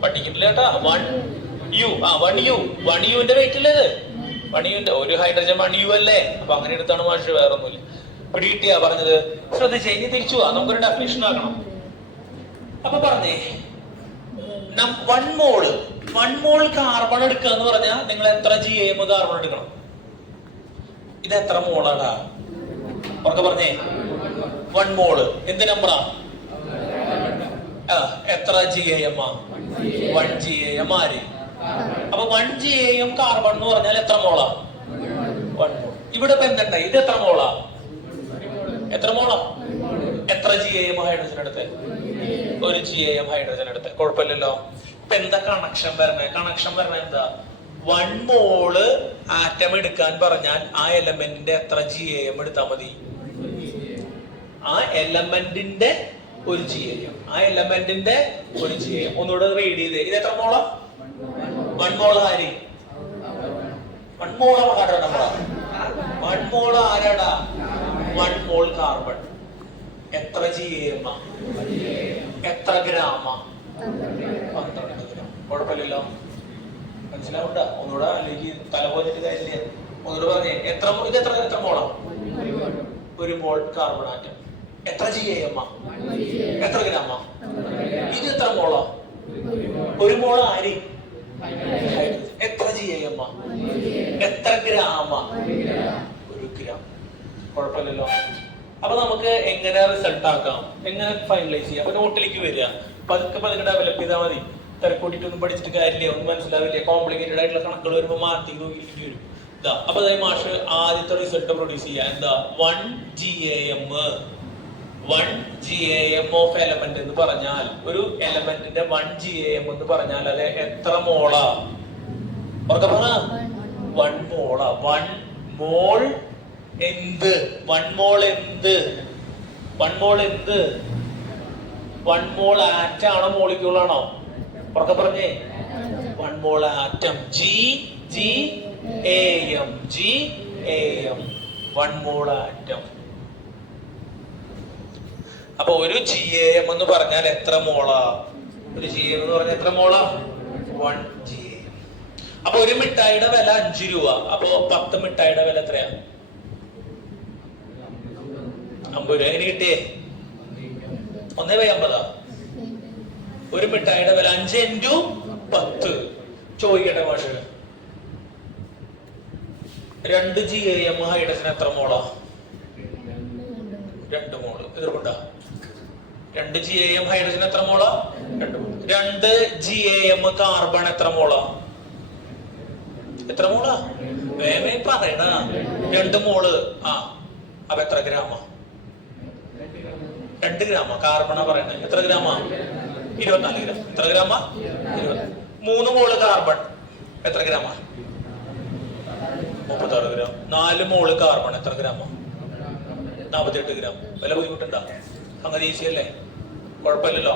പഠിക്കില്ല കേട്ടാ. 1U 1Uന്റെ വെയിറ്റ് അല്ലേ ഇത്? 1Uന്റെ ഒരു ഹൈഡ്രജൻ 1U അല്ലേ? അപ്പൊ അങ്ങനെ എടുത്താണ് മാഷ്, വേറെ ഒന്നുമില്ല. പിടികിട്ടിയാ പറഞ്ഞത്? ശ്രദ്ധിച്ചേ. ഇനി തിരിച്ചു പോവാ, നമുക്കൊരു ഡെഫിനിഷൻ ആക്കണം. അപ്പൊ പറഞ്ഞേ, 1 മോൾ കാർബൺ എടുക്കുക എന്ന് പറഞ്ഞാൽ നിങ്ങൾ എത്ര GAM കാർബൺ എടുക്കണം? ഇത് എത്ര മോളാടാ? ഉറക്കെ പറഞ്ഞേ. 1 മോള് എന്ത് നമ്പറാ? എത്ര GAM? 1 GAM ആര്? അപ്പൊ 1 GAM കാർബൺ എന്ന് പറഞ്ഞാൽ എത്ര മോളാ? 1 മോൾ. ഇവിടെ ഇപ്പൊ എന്തുണ്ട്? ഇത് എത്ര മോളാ? എത്ര GAM ഹൈഡ്രജൻ എടുത്ത്? 1 GAM ഹൈഡ്രജൻ എടുത്ത്. കുഴപ്പമില്ലല്ലോ. ഇപ്പൊ എന്താ കണക്ഷൻ വരണേ? എന്താ? 1 മോള് ആറ്റം എടുക്കാൻ പറഞ്ഞാൽ ആ എലമെന്റിന്റെ എത്ര GAM എടുത്താൽ മതി? ആ എലമെന്റിന്റെ 1 GAM. ഒന്നുകൂടെ റീഡ് ചെയ്തേ. ഇത് എത്ര മോളാ? 1 മോള് ആര്? 1 മോള് ആരാടാ? 1 മോള് ആരാടാ? 1 മോൾ കാർബൺ. എത്ര GAM? എത്ര ഗ്രാമാ? 12 ഗ്രാം. കുഴപ്പമില്ലല്ലോ. മനസ്സിലാവണ്ട? ഒന്നുകൂടെ അല്ലെങ്കിൽ തല പോയിട്ട് കാര്യമില്ല. ഒന്നുകൂടെ പറഞ്ഞേ. ഇത് എത്ര മോളാ? 1 മോൾ കാർബൺ ആറ്റം. എത്ര GAM? എത്ര ഗ്രാമാ? ഇത് എത്ര മോളാ? 1 മോൾ ആര്? എത്ര GAM? എത്ര ഗ്രാമാ? 1 ഗ്രാം. കുഴപ്പമില്ലല്ലോ. അപ്പൊ നമുക്ക് എങ്ങനെ റിസൾട്ട് ആക്കാം? എങ്ങനെ ഫൈനലൈസ് ചെയ്യാം? അപ്പൊ നോട്ടിലേക്ക് വരിക. പതുക്കെ ഡെവലപ്പ് ചെയ്താൽ മതി. തിരക്കൂട്ടിട്ടൊന്നും പഠിച്ചിട്ട് കാര്യമില്ല, ഒന്നും മനസ്സിലാവില്ല. കോംപ്ലിക്കേറ്റഡ് ആയിട്ടുള്ള കണക്കുകൾ വരുമ്പോൾ മാറ്റി നോക്കിയിട്ട് വരും. അപ്പൊ അതായത് മാഷ് ആദ്യത്തെ റിസൾട്ട് പ്രൊഡ്യൂസ് ചെയ്യാം. എന്താ? 1 GAM ഓഫ് എലമെന്റ് എന്ന് പറഞ്ഞാൽ, ഒരു എലമെന്റിന്റെ 1 GAM എന്ന് പറഞ്ഞാൽ അത് എത്ര മോളാ? ഉറക്കെ പറ. 1 മോളാ. 1 മോൾ എന്ത്? 1 മോൾ എന്ത്? 1 മോൾ ആറ്റം ആണോ മോളിക്യൂൾ ആണോ? ഉറക്കെ പറഞ്ഞേ. 1 മോൾ ആറ്റം. GAM 1 മോൾ ആറ്റം. അപ്പൊ ഒരു GAM എന്ന് പറഞ്ഞാൽ എത്ര മോളാ? ഒരു GAM എന്ന് പറഞ്ഞാൽ എത്ര മോളാ? 1 GAM. അപ്പൊ ഒരു മിഠായിയുടെ വില 5 രൂപ. അപ്പൊ 10 മിഠായിയുടെ വില എത്രയാ? 50 രൂപ. എങ്ങനെ കിട്ടിയേ? 1/50. ഒരു മിഠായിയുടെ വില 5 × 10. ചോദിക്കട്ടെ മാഷ്, 2 GAM ഹൈഡ്രജൻ എത്ര മോളാ? 2 മോള്. എതിർപ്പുണ്ടാ? 2 GAM ഹൈഡ്രജൻ എത്ര മോളാ? 2 മോള്. 2 GAM കാർബൺ എത്ര മോളാ? എത്ര മോളാ? വേമേ പറയണ. 2 മോള്. അപ്പൊ എത്ര ഗ്രാമാ? 2 ഗ്രാമാ. കാർബണാ പറയണേ. എത്ര ഗ്രാമാ? 24 ഗ്രാം. എത്ര ഗ്രാമാ? 3 മോള് കാർബൺ എത്ര ഗ്രാമാ? 36 ഗ്രാം. 4 മോള് കാർബൺ എത്ര ഗ്രാമാ? 48 ഗ്രാം. വല്ല ബുദ്ധിമുട്ടുണ്ടോ? അങ്ങനെ ഈസി അല്ലേ? കുഴപ്പമില്ലല്ലോ.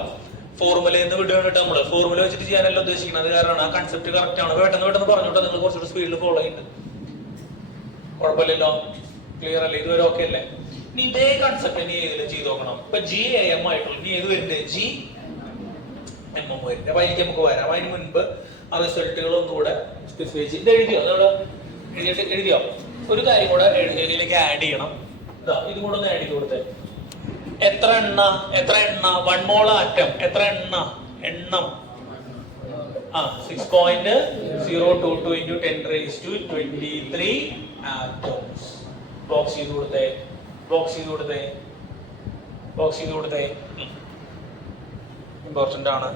ഫോർമുലയിൽ നിന്ന് വിടുകയാണ് നമ്മള്. ഫോർമുല വെച്ചിട്ട് ചെയ്യാനല്ല ഉദ്ദേശിക്കുന്നത്. അത് കാരണമാണ്. ആ കൺസെപ്റ്റ് കറക്റ്റ് ആണ്. പെട്ടെന്ന് പറഞ്ഞോട്ടെ. നിങ്ങൾ കുറച്ചുകൂടി സ്പീഡിൽ ഫോളോ ചെയ്യുന്നുണ്ട്. കുഴപ്പമില്ലല്ലോ. ക്ലിയർ അല്ലേ? ഇതുവരെ ഓക്കെ അല്ലേ? ഇനി ഇതേ കൺസെപ്റ്റ് ഇനി ഏതിലും ചെയ്ത് നോക്കണം. ഇപ്പൊ GAM ആയിട്ടുള്ള ഇനി ഏത് വരുന്നത്? GMM വരുന്നത്. അപ്പൊ അതിലേക്ക് നമുക്ക് വരാം. അതിന് മുൻപ് ആ റിസൾട്ടുകൾ ഒന്നുകൂടെ സ്പെസിഫൈ ചെയ്ത് എഴുതിയോ? ഒരു കാര്യം കൂടെ ഇതിലേക്ക് ആഡ് ചെയ്യണം. ഇതും കൂടെ ഒന്ന് ആഡ് ചെയ്ത് കൊടുത്തേ. എത്ര എണ്ണ? 1 മോൾ ആറ്റം എത്ര എണ്ണം? 6.022 × 10⁻23 ആറ്റംസ്. ബോക്സ് ചെയ്ത് കൊടുത്തേ. ബോക്സ് ചെയ്ത് കൊടുത്തേ, ബോക്സ് ചെയ്ത് കൊടുത്തേ. ഇമ്പോർട്ടൻ്റ് ആണ്.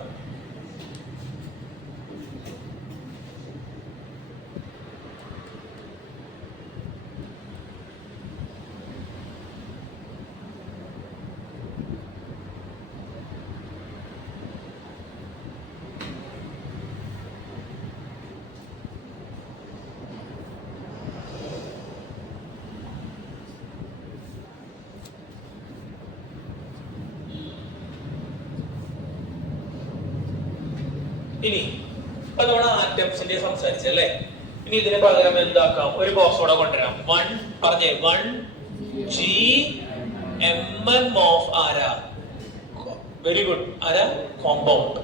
ഇനി ഇപ്പൊ നമ്മൾ ആറ്റംസിന്റെ സംസാരിച്ചല്ലേ, ഇനി ഇതിന് പകരം എന്താക്കാം, ഒരു ബോക്സ് കൂടെ കൊണ്ടുവരാം. 1 പറഞ്ഞേ 1 GMM ഓഫ് ആരാ, വെരി ഗുഡ്, ആരാ, compound.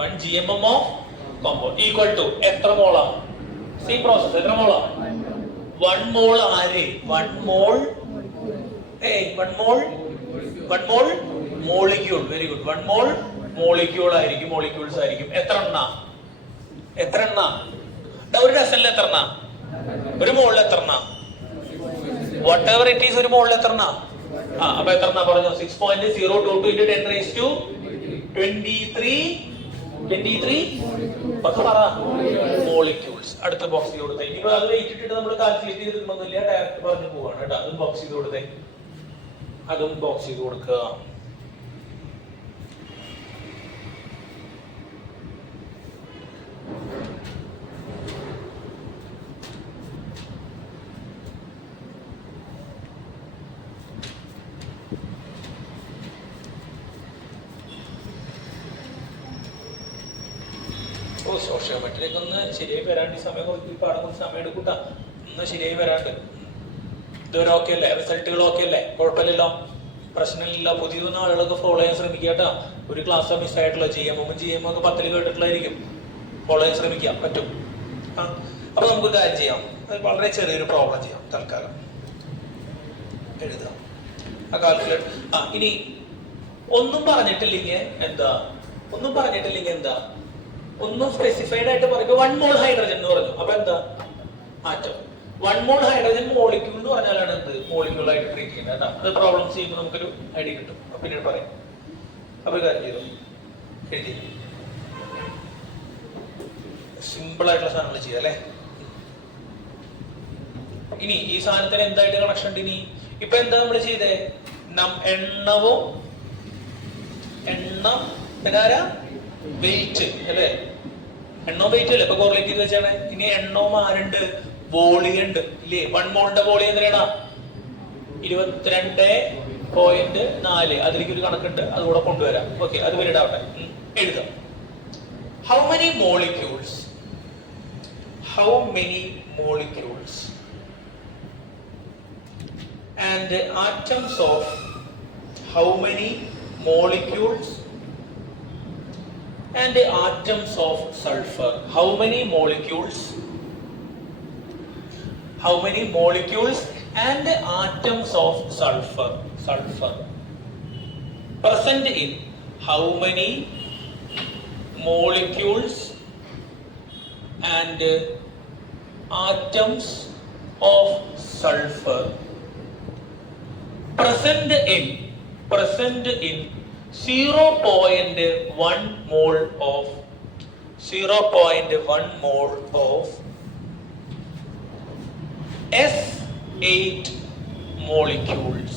1 GMM of compound equal to എത്ര മോളാ, സെയിം പ്രോസസ്, എത്ര മോളാ, 1 മോൾ ആര്, 1 മോൾ, 1 മോൾ, 1 മോൾ മോളിക്യൂൾ, വെരി ഗുഡ്, 1 മോൾ മോളിക്യൂൾ ആയിരിക്കും, മോളിക്യൂൾസ് ആയിരിക്കും. എത്ര എണ്ണ, എത്ര എണ്ണ, ഒരു ഡസനിൽ എത്ര എണ്ണ, ഒരു മോളിൽ എത്ര എണ്ണ, വാട്ട് എവർ ഇറ്റ് ഈസ്, ഒരു മോളിൽ എത്ര എണ്ണ. അപ്പൊ എത്ര എണ്ണ പറഞ്ഞു, 6.022 into 10 raised to 23 മോളിക്യൂൾസ്. അടുത്ത ബോക്സ് ചെയ്ത് കൊടുത്തേ. ഇനി അത് വെയിറ്റ് ഇട്ടിട്ട് നമ്മൾ കാൽക്കുലേറ്റ് ചെയ്തിട്ടൊന്നുമില്ല, ഡയറക്റ്റ് പറഞ്ഞു പോവാണ് കേട്ടോ. അതും ബോക്സ് ചെയ്ത് കൊടുത്തേ, അതും ബോക്സ് ചെയ്ത് കൊടുക്കുക. സോഷ്യോമെട്രിലേക്ക് ഒന്ന് ശരിയായി വരാണ്ട് സമയം കുറച്ച് പാടം കുറച്ച് സമയം എടുക്കൂട്ടാ, ഒന്ന് ശരിയായി വരാണ്ട്. ഇതുവരെ ഓക്കെ അല്ലേ, റിസൾട്ടുകൾ ഓക്കെ അല്ലേ, കുഴപ്പമില്ലല്ലോ, പ്രശ്നമില്ലല്ലോ. പുതിയൊന്നും ആളുകളൊക്കെ ഫോളോ ചെയ്യാൻ ശ്രമിക്കാട്ടാ. ഒരു ക്ലാസ് മിസ്സായിട്ടുള്ള GMM ഒക്കെ 10ൽ കേട്ടിട്ടുള്ളതായിരിക്കും, ഫോളോ ചെയ്യാൻ ശ്രമിക്കാം, പറ്റും. അപ്പൊ നമുക്ക് കാര്യം ചെയ്യാം, വളരെ ചെറിയൊരു പ്രോബ്ലം ചെയ്യാം തൽക്കാലം. എഴുതാം ആ കാൽക്കുലേറ്റ്. ഇനി ഒന്നും പറഞ്ഞിട്ടില്ലെങ്കിൽ എന്താ, ഒന്നും പറഞ്ഞിട്ടില്ലെങ്കിൽ എന്താ, ഒന്നും സ്പെസിഫൈഡ് ആയിട്ട് പറയുമ്പോൾ 1 മോൾ ഹൈഡ്രജൻ എന്ന് പറഞ്ഞു. അപ്പൊ എന്താ, ആറ്റം. 1 മോൾ ഹൈഡ്രജൻ മോളിക്യൂൾ എന്ന് പറഞ്ഞാലാണ് എന്ത്, മോളിക്യൂൾ ആയിട്ട് ട്രീറ്റ് ചെയ്യുന്നത്. അത് പ്രോബ്ലംസ് ചെയ്യുമ്പോൾ നമുക്കൊരു ഐഡിയ കിട്ടും, പിന്നീട് പറയാം. അപ്പൊ കാര്യം ചെയ്തു, എഴുതി സിമ്പിൾ ആയിട്ടുള്ള സാധനങ്ങൾ ചെയ്യാം അല്ലെ. ഇനി ഈ സാധനത്തിന് എന്തായിട്ട് കണക്ഷൻ ഉണ്ട്, ഇനി ഇപ്പൊ എന്താ നമ്മൾ ചെയ്തേ, എണ്ണവും എണ്ണം പിന്നെ ആരാ, വെയിറ്റ് അല്ലേ, എണ്ണവും വെയിറ്റ് അല്ലേ ഇപ്പൊ കോറിലേറ്റ് ചെയ്ത് വെച്ചാണ്. ഇനി എണ്ണവും ആരുണ്ട്, വോളിയം ഉണ്ട് ഇല്ലേ. 1 മോളിന്റെ വോളിയം എത്രയാടാ, 22.4. അതിലേക്ക് ഒരു കണക്കുണ്ട്, അതുകൂടെ കൊണ്ടുവരാം. ഓക്കെ, അത് പിന്നീടാവട്ടെ, എഴുതാം. How many molecules, how many molecules and atoms of how many molecules and atoms of sulfur. How many molecules, how many molecules and atoms of sulfur, sulfur present in how many molecules and atoms of sulfur present in 0.1 mole of 0.1 mole of S8 molecules.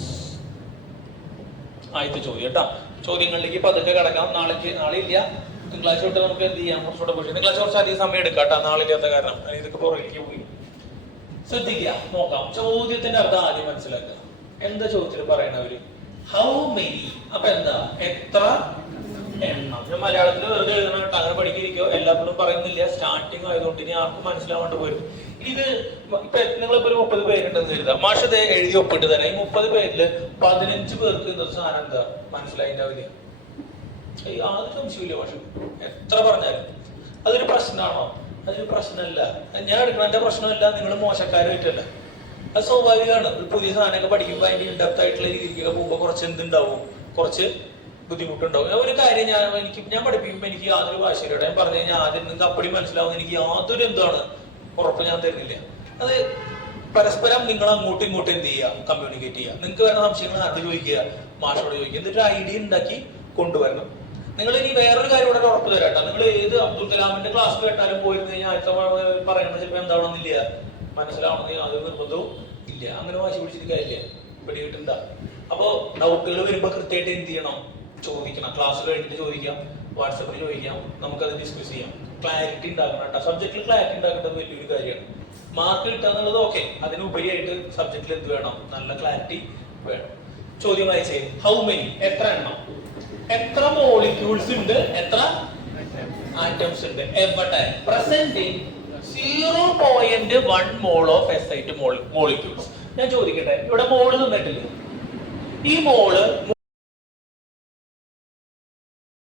ആദ്യത്തെ ചോദ്യം കേട്ടോ. ചോദ്യങ്ങളിലേക്ക് പതുക്കെ കിടക്കാം. നാളെ ഇല്ല, തിങ്കളാഴ്ച തൊട്ട് നമുക്ക് എന്ത് ചെയ്യാം, കുറച്ചുകൂടെ പോയി. തിങ്കളാഴ്ച കുറച്ച് അധികം സമയം എടുക്കാം കേട്ടോ, നാളെ ഇല്ലാത്ത കാരണം. ഇതൊക്കെ പുറകിലേക്ക് പോയി. ശ്രദ്ധിക്കുക, നോക്കാം. ചോദ്യത്തിന്റെ അർത്ഥം ആദ്യം മനസ്സിലാക്കുക. എന്താ ചോദ്യത്തിൽ പറയണവര്, ഹൗ മെനി. അപ്പൊ എന്താ, എത്ര എണ്ണം. ഞാൻ മലയാളത്തിൽ വെറുതെ എഴുതണം കേട്ടോ, അങ്ങനെ പഠിക്കിരിക്കോ. എല്ലാപ്പോഴും പറയുന്നില്ല, സ്റ്റാർട്ടിങ് ആയതുകൊണ്ട് ഇനി ആർക്കും മനസ്സിലാവാണ്ട് പോരും. ഇത് ഇപ്പൊ നിങ്ങളിപ്പോ ഒരു 30 പേരുണ്ടെന്ന് എഴുതാം. മാഷ് ഇത് എഴുതി ഒപ്പിട്ട് തരാം. ഈ 30 പേരില് 15 പേർക്ക് ഇന്നത്തെ സാധനം എന്താ മനസ്സിലായിണ്ടാവില്ല. യാതൊരു സംശയമില്ല. മാഷ് എത്ര പറഞ്ഞാലും അതൊരു പ്രശ്നമാണോ? അതൊരു പ്രശ്നമല്ല. ഞാൻ എടുക്കണ പ്രശ്നമല്ല, നിങ്ങൾ മോശക്കാരായിട്ടല്ല. അത് സ്വാഭാവികമാണ്. ഒരു പുതിയ സാധനമൊക്കെ പഠിക്കുമ്പോൾ അതിന്റെ ഇൻഡെപ്ത് ആയിട്ടുള്ള രീതിക്കൊക്കെ പോകുമ്പോൾ കുറച്ച് എന്തുണ്ടാവും, കുറച്ച് ബുദ്ധിമുട്ടുണ്ടാവും. ഒരു കാര്യം ഞാൻ പഠിപ്പിക്കുമ്പോൾ എനിക്ക് യാതൊരു ഭാഷയിലൂടെ ഞാൻ പറഞ്ഞു കഴിഞ്ഞാൽ ആദ്യം നിങ്ങൾക്ക് അപ്പടി മനസ്സിലാവുന്ന എനിക്ക് യാതൊരു എന്താണ് ഉറപ്പ് ഞാൻ തരുന്നില്ല. അത് പരസ്പരം നിങ്ങൾ അങ്ങോട്ടും ഇങ്ങോട്ടും എന്ത് ചെയ്യുക, കമ്മ്യൂണിക്കേറ്റ് ചെയ്യുക. നിങ്ങൾക്ക് വരുന്ന സംശയങ്ങൾ ആരോട് ചോദിക്കുക, മാഷോട് ചോദിക്കുക. എന്നിട്ട് ഐഡിയ ഉണ്ടാക്കി കൊണ്ടുവരണം. നിങ്ങൾ ഇനി വേറൊരു കാര്യം ഇവിടെ ഉറപ്പ് തരാട്ടോ, നിങ്ങൾ ഏത് അബ്ദുൽ കലാമിന്റെ ക്ലാസ് കേട്ടാലും പോയിരുന്നു കഴിഞ്ഞാൽ ആദ്യത്തെ പറയുന്നത് ചിലപ്പോൾ എന്താവണമെന്നില്ല, മനസ്സിലാവണമെന്ന് യാതൊരു നിർബന്ധവും ഇല്ല. അങ്ങനെ വാശി പിടിച്ചിട്ട് കാര്യമില്ല, പിടികിട്ടുണ്ട. അപ്പോ ഡൗട്ടുകൾ വരുമ്പോൾ കൃത്യമായിട്ട് എന്ത് ചെയ്യണം, ചോദിക്കണം. ക്ലാസ് കഴിഞ്ഞിട്ട് ചോദിക്കാം, വാട്സപ്പിൽ ചോദിക്കാം, നമുക്കത് ഡിസ്കസ് ചെയ്യാം. ക്ലാരിറ്റി ഉണ്ടാക്കണം കേട്ടോ. സബ്ജക്റ്റിൽ ക്ലാരിറ്റി ഉണ്ടാക്കേണ്ടത് വലിയൊരു കാര്യമാണ്. മാർക്ക് കിട്ടുക എന്നുള്ളത് ഓക്കെ, അതിനുപരിയായിട്ട് സബ്ജക്റ്റിൽ എന്ത് വേണം, നല്ല ക്ലാരിറ്റി വേണം. ചോദ്യം വായിച്ചേ. ഹൗ മെനി, എത്ര എണ്ണം, എത്ര മോളിക്യൂൾസ് ഉണ്ട്, എത്ര ആറ്റംസ് ഉണ്ട് എവിടെ പ്രസന്റിങ് 0.1 മോൾ ഓഫ് എസൈറ്റ് മോളിക്യൂൾസ്. ഞാൻ ചോദിക്കട്ടെ, ഇവിടെ മോള് തന്നിട്ടില്ല. ഈ മോള്